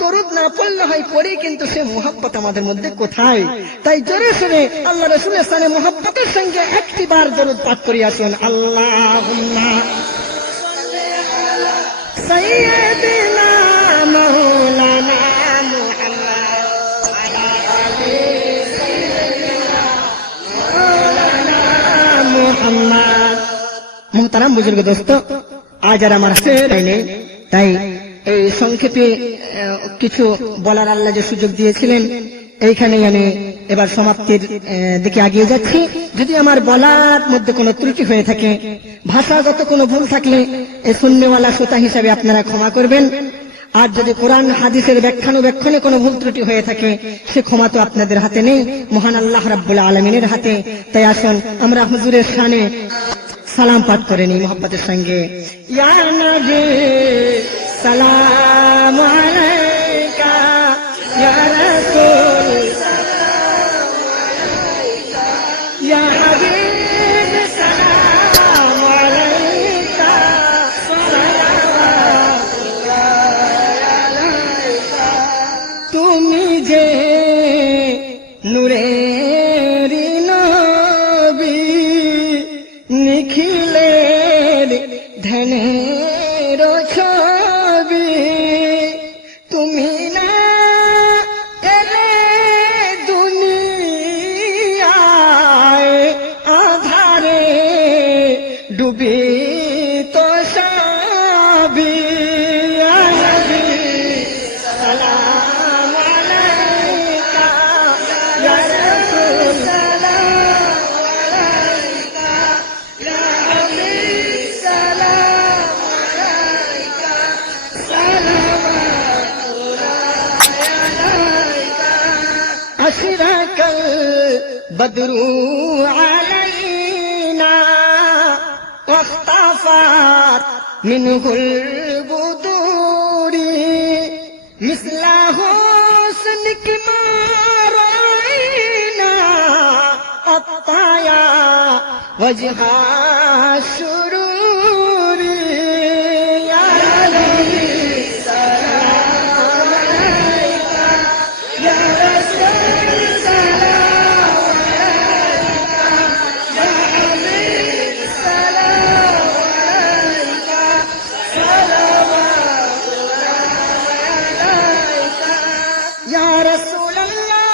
দরুদ না পড়লে হয় পড়ি, কিন্তু সে মুহাব্বত আমাদের মধ্যে কোথায়? তাই জোরে শুনে আল্লাহ রাসূলের সানে মুহাব্বতের সঙ্গে একটিবার দরুদ পাঠ করি আসুন। আল্লাহুম্মা সাল্লি আলা সাইয়্যিদিনা মাওলানা মুহাম্মদ ওয়া আলি সাইয়্যিদিনা মাওলানা মুহাম্মদ। মুহতারাম বুজুর্গ দোস্ত, আজ আর আমার হাতে নেই, তাই এই সংক্ষেপে কিছু বলার আল্লাহ যে সুযোগ দিয়েছিলেন, এইখানেই আমি এবার সমাপ্তির দিকে এগিয়ে যাচ্ছি। যদি আমার বলার মধ্যে কোনো ত্রুটি হয়ে থাকে, ভাষাগত কোনো ভুল থাকলে এই শূন্যওয়ালা শ্রোতা হিসাবে আপনারা ক্ষমা করবেন। আর যদি কোরআন হাদিসের ব্যাখ্যানুব্যাখ্যানে কোনো ভুল ত্রুটি হয়ে থাকে, সে ক্ষমা তো আপনাদের হাতে নেই, মহান আল্লাহ রাব্বুল আলামিনের হাতে। তাই আসুন আমরা হুজুরের শানে সালাম পাঠ করে নিই মুহাব্বতের সঙ্গে। ইয়া নবী সালাম আলাইকা, ইয়া রাসূল সালাম আলাইকা, ইয়া হাবিব সালাম আলাইকা, সালাওয়াতুল্লাহ আলাইকা। তুমি যে নূরের নবী, নিখিলের ধ্যানের ছবি, তুমি না এলে দুনিয়ায় আধারে ডুবি তো সবই। ইয়া নবী সালাম আলাইকা, ইয়া রাসূল সালাম আলাইকা, ইয়া হাবিব সালাম আলাইকা, সালাওয়াতুল্লাহ আলাইকা। আশরাকাল বদরু আলাইনা ওয়াখতাফাত মিনহুল বুদুরি, মিসলা হুসনিক মা রাইনা আত্তায়া ওয়াজহা শুরুরি। ইয়া নবী সালাম আলাইকা, ইয়া রাসূল সালাম আলাইকা, ইয়া হাবিব সালাম আলাইকা, সালাওয়াতুল্লাহ আলাইকা। ইয়া রাসূলাল্লাহ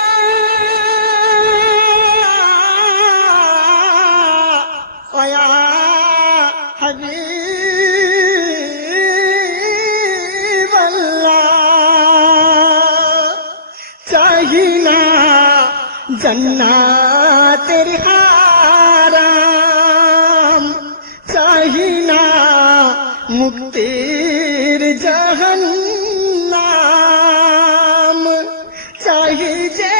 ওয়া ইয়া হাবিবাল্লাহ, চাহিনা জান্নাতের হারাম, চাহিনা মুক্তির জাহান্নাম, চাহি যে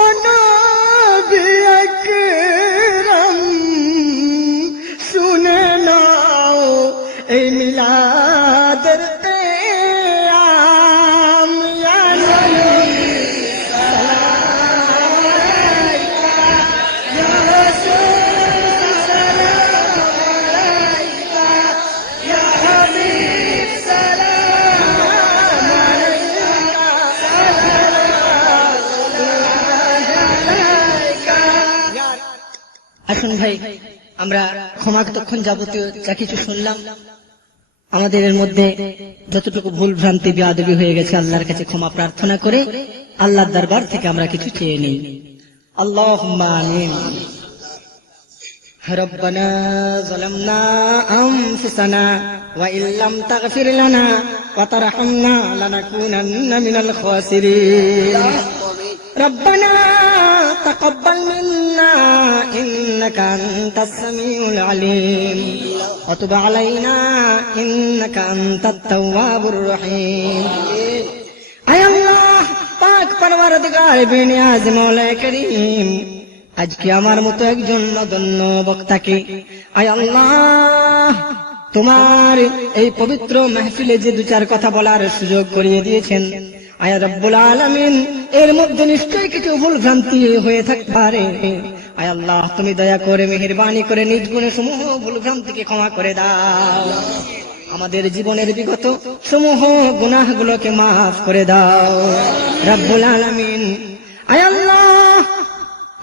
ও নবী আকরাম, শুনে নাও এই মিলাদের কিয়াম। ইয়া নবী সালাম আলাইকা, ইয়া রাসূল আমরা ক্ষমা তখন যাবতীয় যা কিছু শুনলাম, আমাদের এর মধ্যে যতটুকু ভুল ভ্রান্তি বেয়াদবি হয়ে গেছে আল্লাহর কাছে ক্ষমা প্রার্থনা করে আল্লাহর দরবার থেকে আমরা কিছু চেয়ে নিই। আল্লাহুম্মা আমিন। রব্বানা যালামনা আনফুসানা ওয়া ইল্লাম তাগফির লানা ওয়া তারহামনা লানাকুনান্না মিনাল খাসিরিন। রব্বানা তাকাব্বাল মিন্না ইন্নাকা আনতাস সামিউল আলিম ওয়া তুব আলাইনা ইন্নাকা আনতাত তাওয়াবুর রহিম। আয় আল্লাহ পাক পরওয়ারদিগার বেনিয়াজ মওলা করিম, আজকে আমার মতো একজন নগণ্য বক্তাকে আয় আল্লাহ তোমার এই পবিত্র মাহফিলে যে দু চার কথা বলার সুযোগ করিয়ে দিয়েছেন, আয় রব্বুল আলামিন এর মধ্যে নিশ্চয়ই কিছু ভুল ভ্রান্তি হয়ে থাকতে পারে। আয় আল্লাহ তুমি দয়া করে মেহেরবানি করে নিজ গুণে সমূহ ভুল ভ্রান্তিকে ক্ষমা করে দাও। আমাদের জীবনের বিগত সমূহ গুনাহগুলোকে মাফ করে দাও রব্বুল আলামিন। আয় আল্লাহ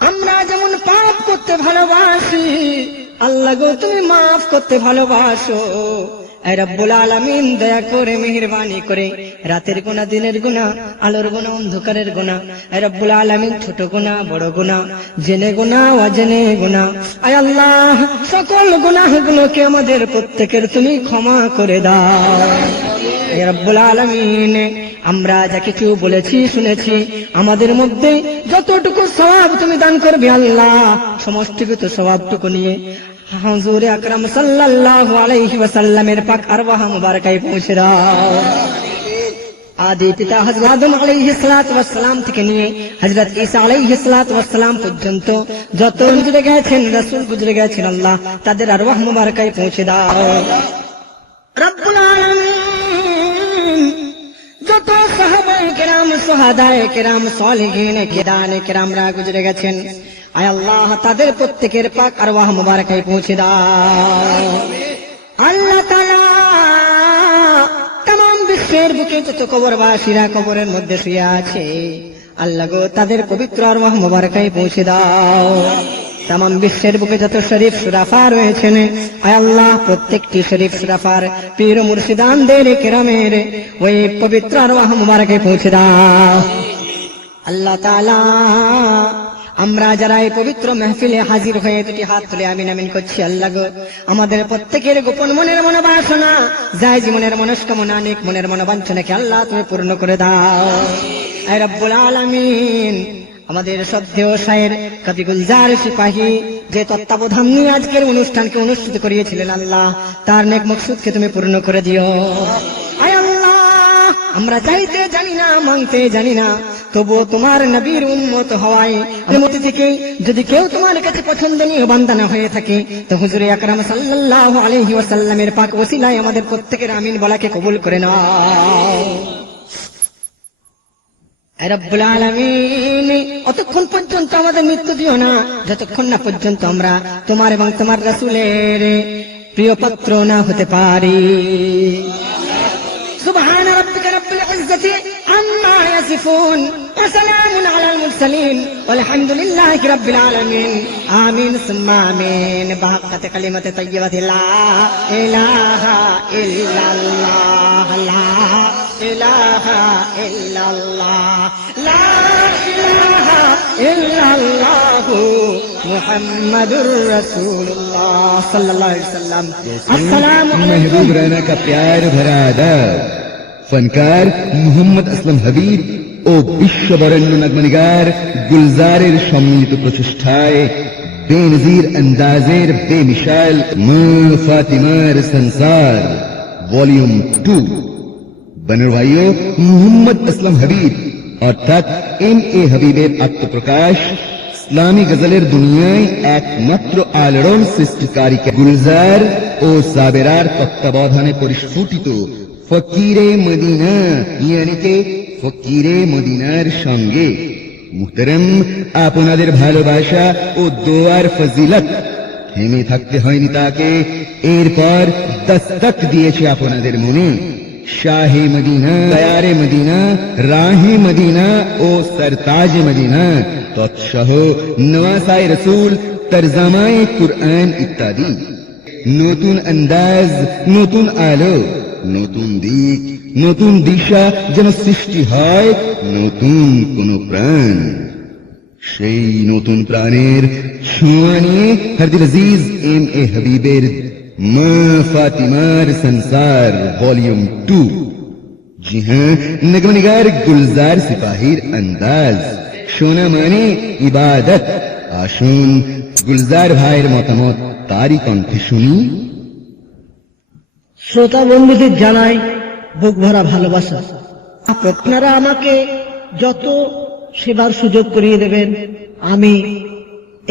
আমরা যেমন পাপ করতে ভালোবাসি, আল্লাহ গো তুমি মাফ করতে ভালোবাসো। আয় রব্বুল আলামিন দয়া করে মেহেরবানি করে রাতের গুনাহ, দিনের গুনাহ, আলোর গুনাহ, অন্ধকারের গুনাহ, আয় রব্বুল আলামিন ছোট গুনাহ, বড় গুনাহ, জেনে গুনাহ, অজেনে গুনাহ, আয় আল্লাহ সকল গুনাহগুলোকে আমাদের প্রত্যেকের তুমি ক্ষমা করে দাও। আয় রব্বুল আলামিন আমরা যা কিছু বলেছি শুনেছি আমাদের মধ্যে যতটুকু সওয়াব তুমি দান করবে আল্লাহ, সমষ্টিগত সওয়াবটুকু নিয়ে হুজুর আকরাম সাল্লাল্লাহু আলাইহি ওয়াসাল্লামের পাক আরওয়াহ মুবারাকায় পৌঁছে দাও। আদি পিতা হযরত আদম আলাইহিস সালাতু ওয়াস সালাম থেকে নিয়ে হযরত ঈসা আলাইহিস সালাতু ওয়াস সালাম পর্যন্ত যত গুজরে গেছেন রাসূল গুজরে গেছেন আল্লাহ তাদের আরওয়াহ মুবারাকায় পৌঁছে দাও রব্বুল আলামিন। যত সাহাবায়ে কেরাম, সুহাদায়ে কেরাম, সালিহিন কিরানে কেরামরা গুজরে গেছেন আয় আল্লাহ তাদের প্রত্যেকের পাক আরওয়াহ মুবারাকায় পৌঁছে দাও। আল্লাহ তাআলা तमाम বিশ্বের বুকে যত কবরবাসীরা কবরের মধ্যে শুয়ে আছে আল্লাহ গো তাদের পবিত্র আরওয়াহ মুবারাকায় পৌঁছে দাও। तमाम বিশ্বের বুকে যত শরীফ সুরাফা রয়েছেন আয় আল্লাহ প্রত্যেকটি শরীফ সুরাফার পীর মুর্শিদানদের কেরামের ওই পবিত্র আরওয়াহ মুবারাকায় পৌঁছে দাও। আল্লাহ তাআলা আমরা যারা এই পবিত্র মাহফিলে হাজির হয়ে দুটি হাত তুলে আমিন আমিন করছি আল্লাহ গো আমাদের প্রত্যেকের গোপন মনের মনোবাসনা, যায় জীবনের মনস্কামনা, নেক মনের মনোবাঞ্ছনাকে আল্লাহ তুমি পূর্ণ করে দাও। আয় রব্বুল আলামিন আমাদের শ্রদ্ধেয় শায়ের কবি গুলজার সিপাহী যে তত্ত্বাবধান নিয়ে আজকের অনুষ্ঠানকে অনুষ্ঠিত করিয়েছিলেন আল্লাহ তার নেক মকসুদকে তুমি পূর্ণ করে দিও। আয় আল্লাহ আমরা চাইতে জানি না, মানতে জানি না, তবুও তোমার নবীর উম্মত হওয়ায় অনুমতি থেকে যদি কেউ তোমার কাছে পছন্দনীয় বান্দা না হয়ে থাকে তো হুজুর আকরাম সাল্লাল্লাহু আলাইহি ওয়াসাল্লামের পাক ওসিলায় আমাদের প্রত্যেকের আমিন বলাকে কবুল করে নাও রব্বুল আলামিন। অতক্ষণ পর্যন্ত আমাদের মৃত্যু দিও না যতক্ষণ না পর্যন্ত আমরা তোমার এবং তোমার রাসূলের প্রিয় পাত্র না হতে পারি। সুবহান রাব্বিকা রাব্বিল ইজ্জাতি আম্মা ইয়াসিফুন ওয়া সালামুন আলাল মুরসালিন ওয়ালহামদুলিল্লাহি রাব্বিল আলামিন। আমিন সুম্মা আমিন। বাহাক্কাতি কালিমাতি তাইয়্যিবাতি লা ইলাহা ইল্লাল্লাহ, লা ইলাহা ইল্লাল্লাহ, লা ইলাহা ইল্লাল্লাহ মুহাম্মাদুর রাসূলুল্লাহ সাল্লাল্লাহু अलैहि वसल्लम। अस्सलामु महबूब राना का प्यार भरा अदब, फनकार मोहम्मद असलम हबीब ও বিশ্ববরেণ্য নগমনিগার গুলজারের সম্মিলিত প্রচেষ্টায় বেনজির আন্দাজের বেমিসাল মা ফাতিমার সংসার ভলিউম 2 বনের ভাইও মোহাম্মদ আসলম হাবিব অর্থাৎ এম.এ. হাবিবের আত্মপ্রকাশ ইসলামী গজলের দুনিয়ায় একমাত্র আলোড়ন সৃষ্টিকারী গুলজার ও সাবেরার তত্ত্বাবধানে পরিস্ফুটিত ফকিরে মদিনা ইয়ানি কে ফকিরে মদিনার সঙ্গে মুহতারাম আপনাদের ভালোবাসা ও দোয়ার ফজিলত থেমে থাকতে হয়নি তাকে, এরপর দস্তক দিয়েছে আপনাদের মনে। শাহে মদিনা, তায়ারে মদিনা, রাহে মদিনা ও সরতাজে মদিনা তৎসহ নওয়াসায়ে রসুল তরজমায়ে কুরআন ইত্যাদি। নতুন আন্দাজ, নতুন আলো, নতুন দিক, নতুন দিশা যেন সৃষ্টি হয় নতুন কোন প্রাণ। সেই নতুন প্রাণের ছোঁয়া নিয়ে হরদিল আজিজ এম এ হাবিবের মা ফাতিমার সংসার ভলিউম 2। जी हाँ, नगमनिगार गुलजार सिपाहीर अंदाज শোনা মানে ইবাদত। আসুন গুলজার ভাইয়ের মতামত তারই কণ্ঠে শুনি। শ্রোতা বন্ধুদের জানাই বুক ভরা ভালোবাসা। আপনারা আমাকে যত সেবার সুযোগ করিয়ে দেবেন আমি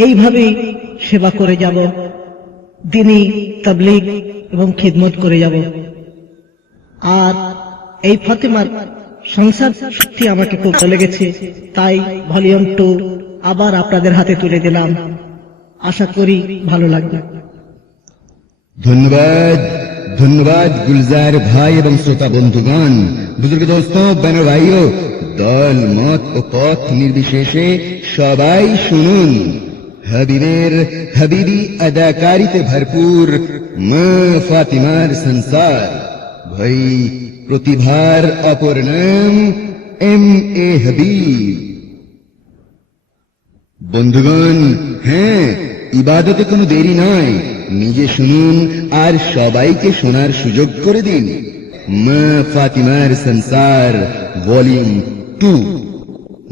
এইভাবেই সেবা করে যাব, দিনী তাবলীগ এবং খিদমত করে যাব। আর এই ফাতেমার সংসার সত্যি আমাকে খুব ভালো লেগেছে, তাই ভলিউম 2 আবার আপনাদের হাতে তুলে দিলাম। আশা করি ভালো লাগবে। ধন্যবাদ, ধন্যবাদ গুলজার ভাই এবং শ্রোতা বন্ধুগণ, বুজুর্গ দোস্ত, বন ভাইও, দল মত ও পথ নির্বিশেষে সবাই শুনুন হাবিবের হাবিবি আদাকারিতে ভরপুর মা ফাতিমার সংসার। ভাই প্রতিভার অপর নাম এম এ হাবিব। বন্ধুগণ, হ্যাঁ, ইবাদতে কোনো দেরি নয়, নিজে শুনুন আর সবাইকে শোনার সুযোগ করে দিন। মা ফাতিমার সংসার ভলিউম 2।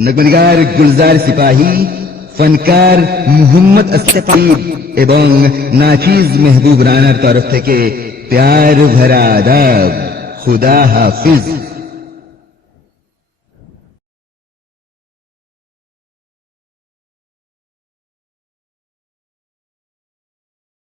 নগমনিগার গুলজার সিপাহী, ফনকার মোহাম্মদ আসফিব এবং নাচিজ মেহবুব রানার তরফ থেকে প্যার ভরা আদাব। খুদা হাফিজ।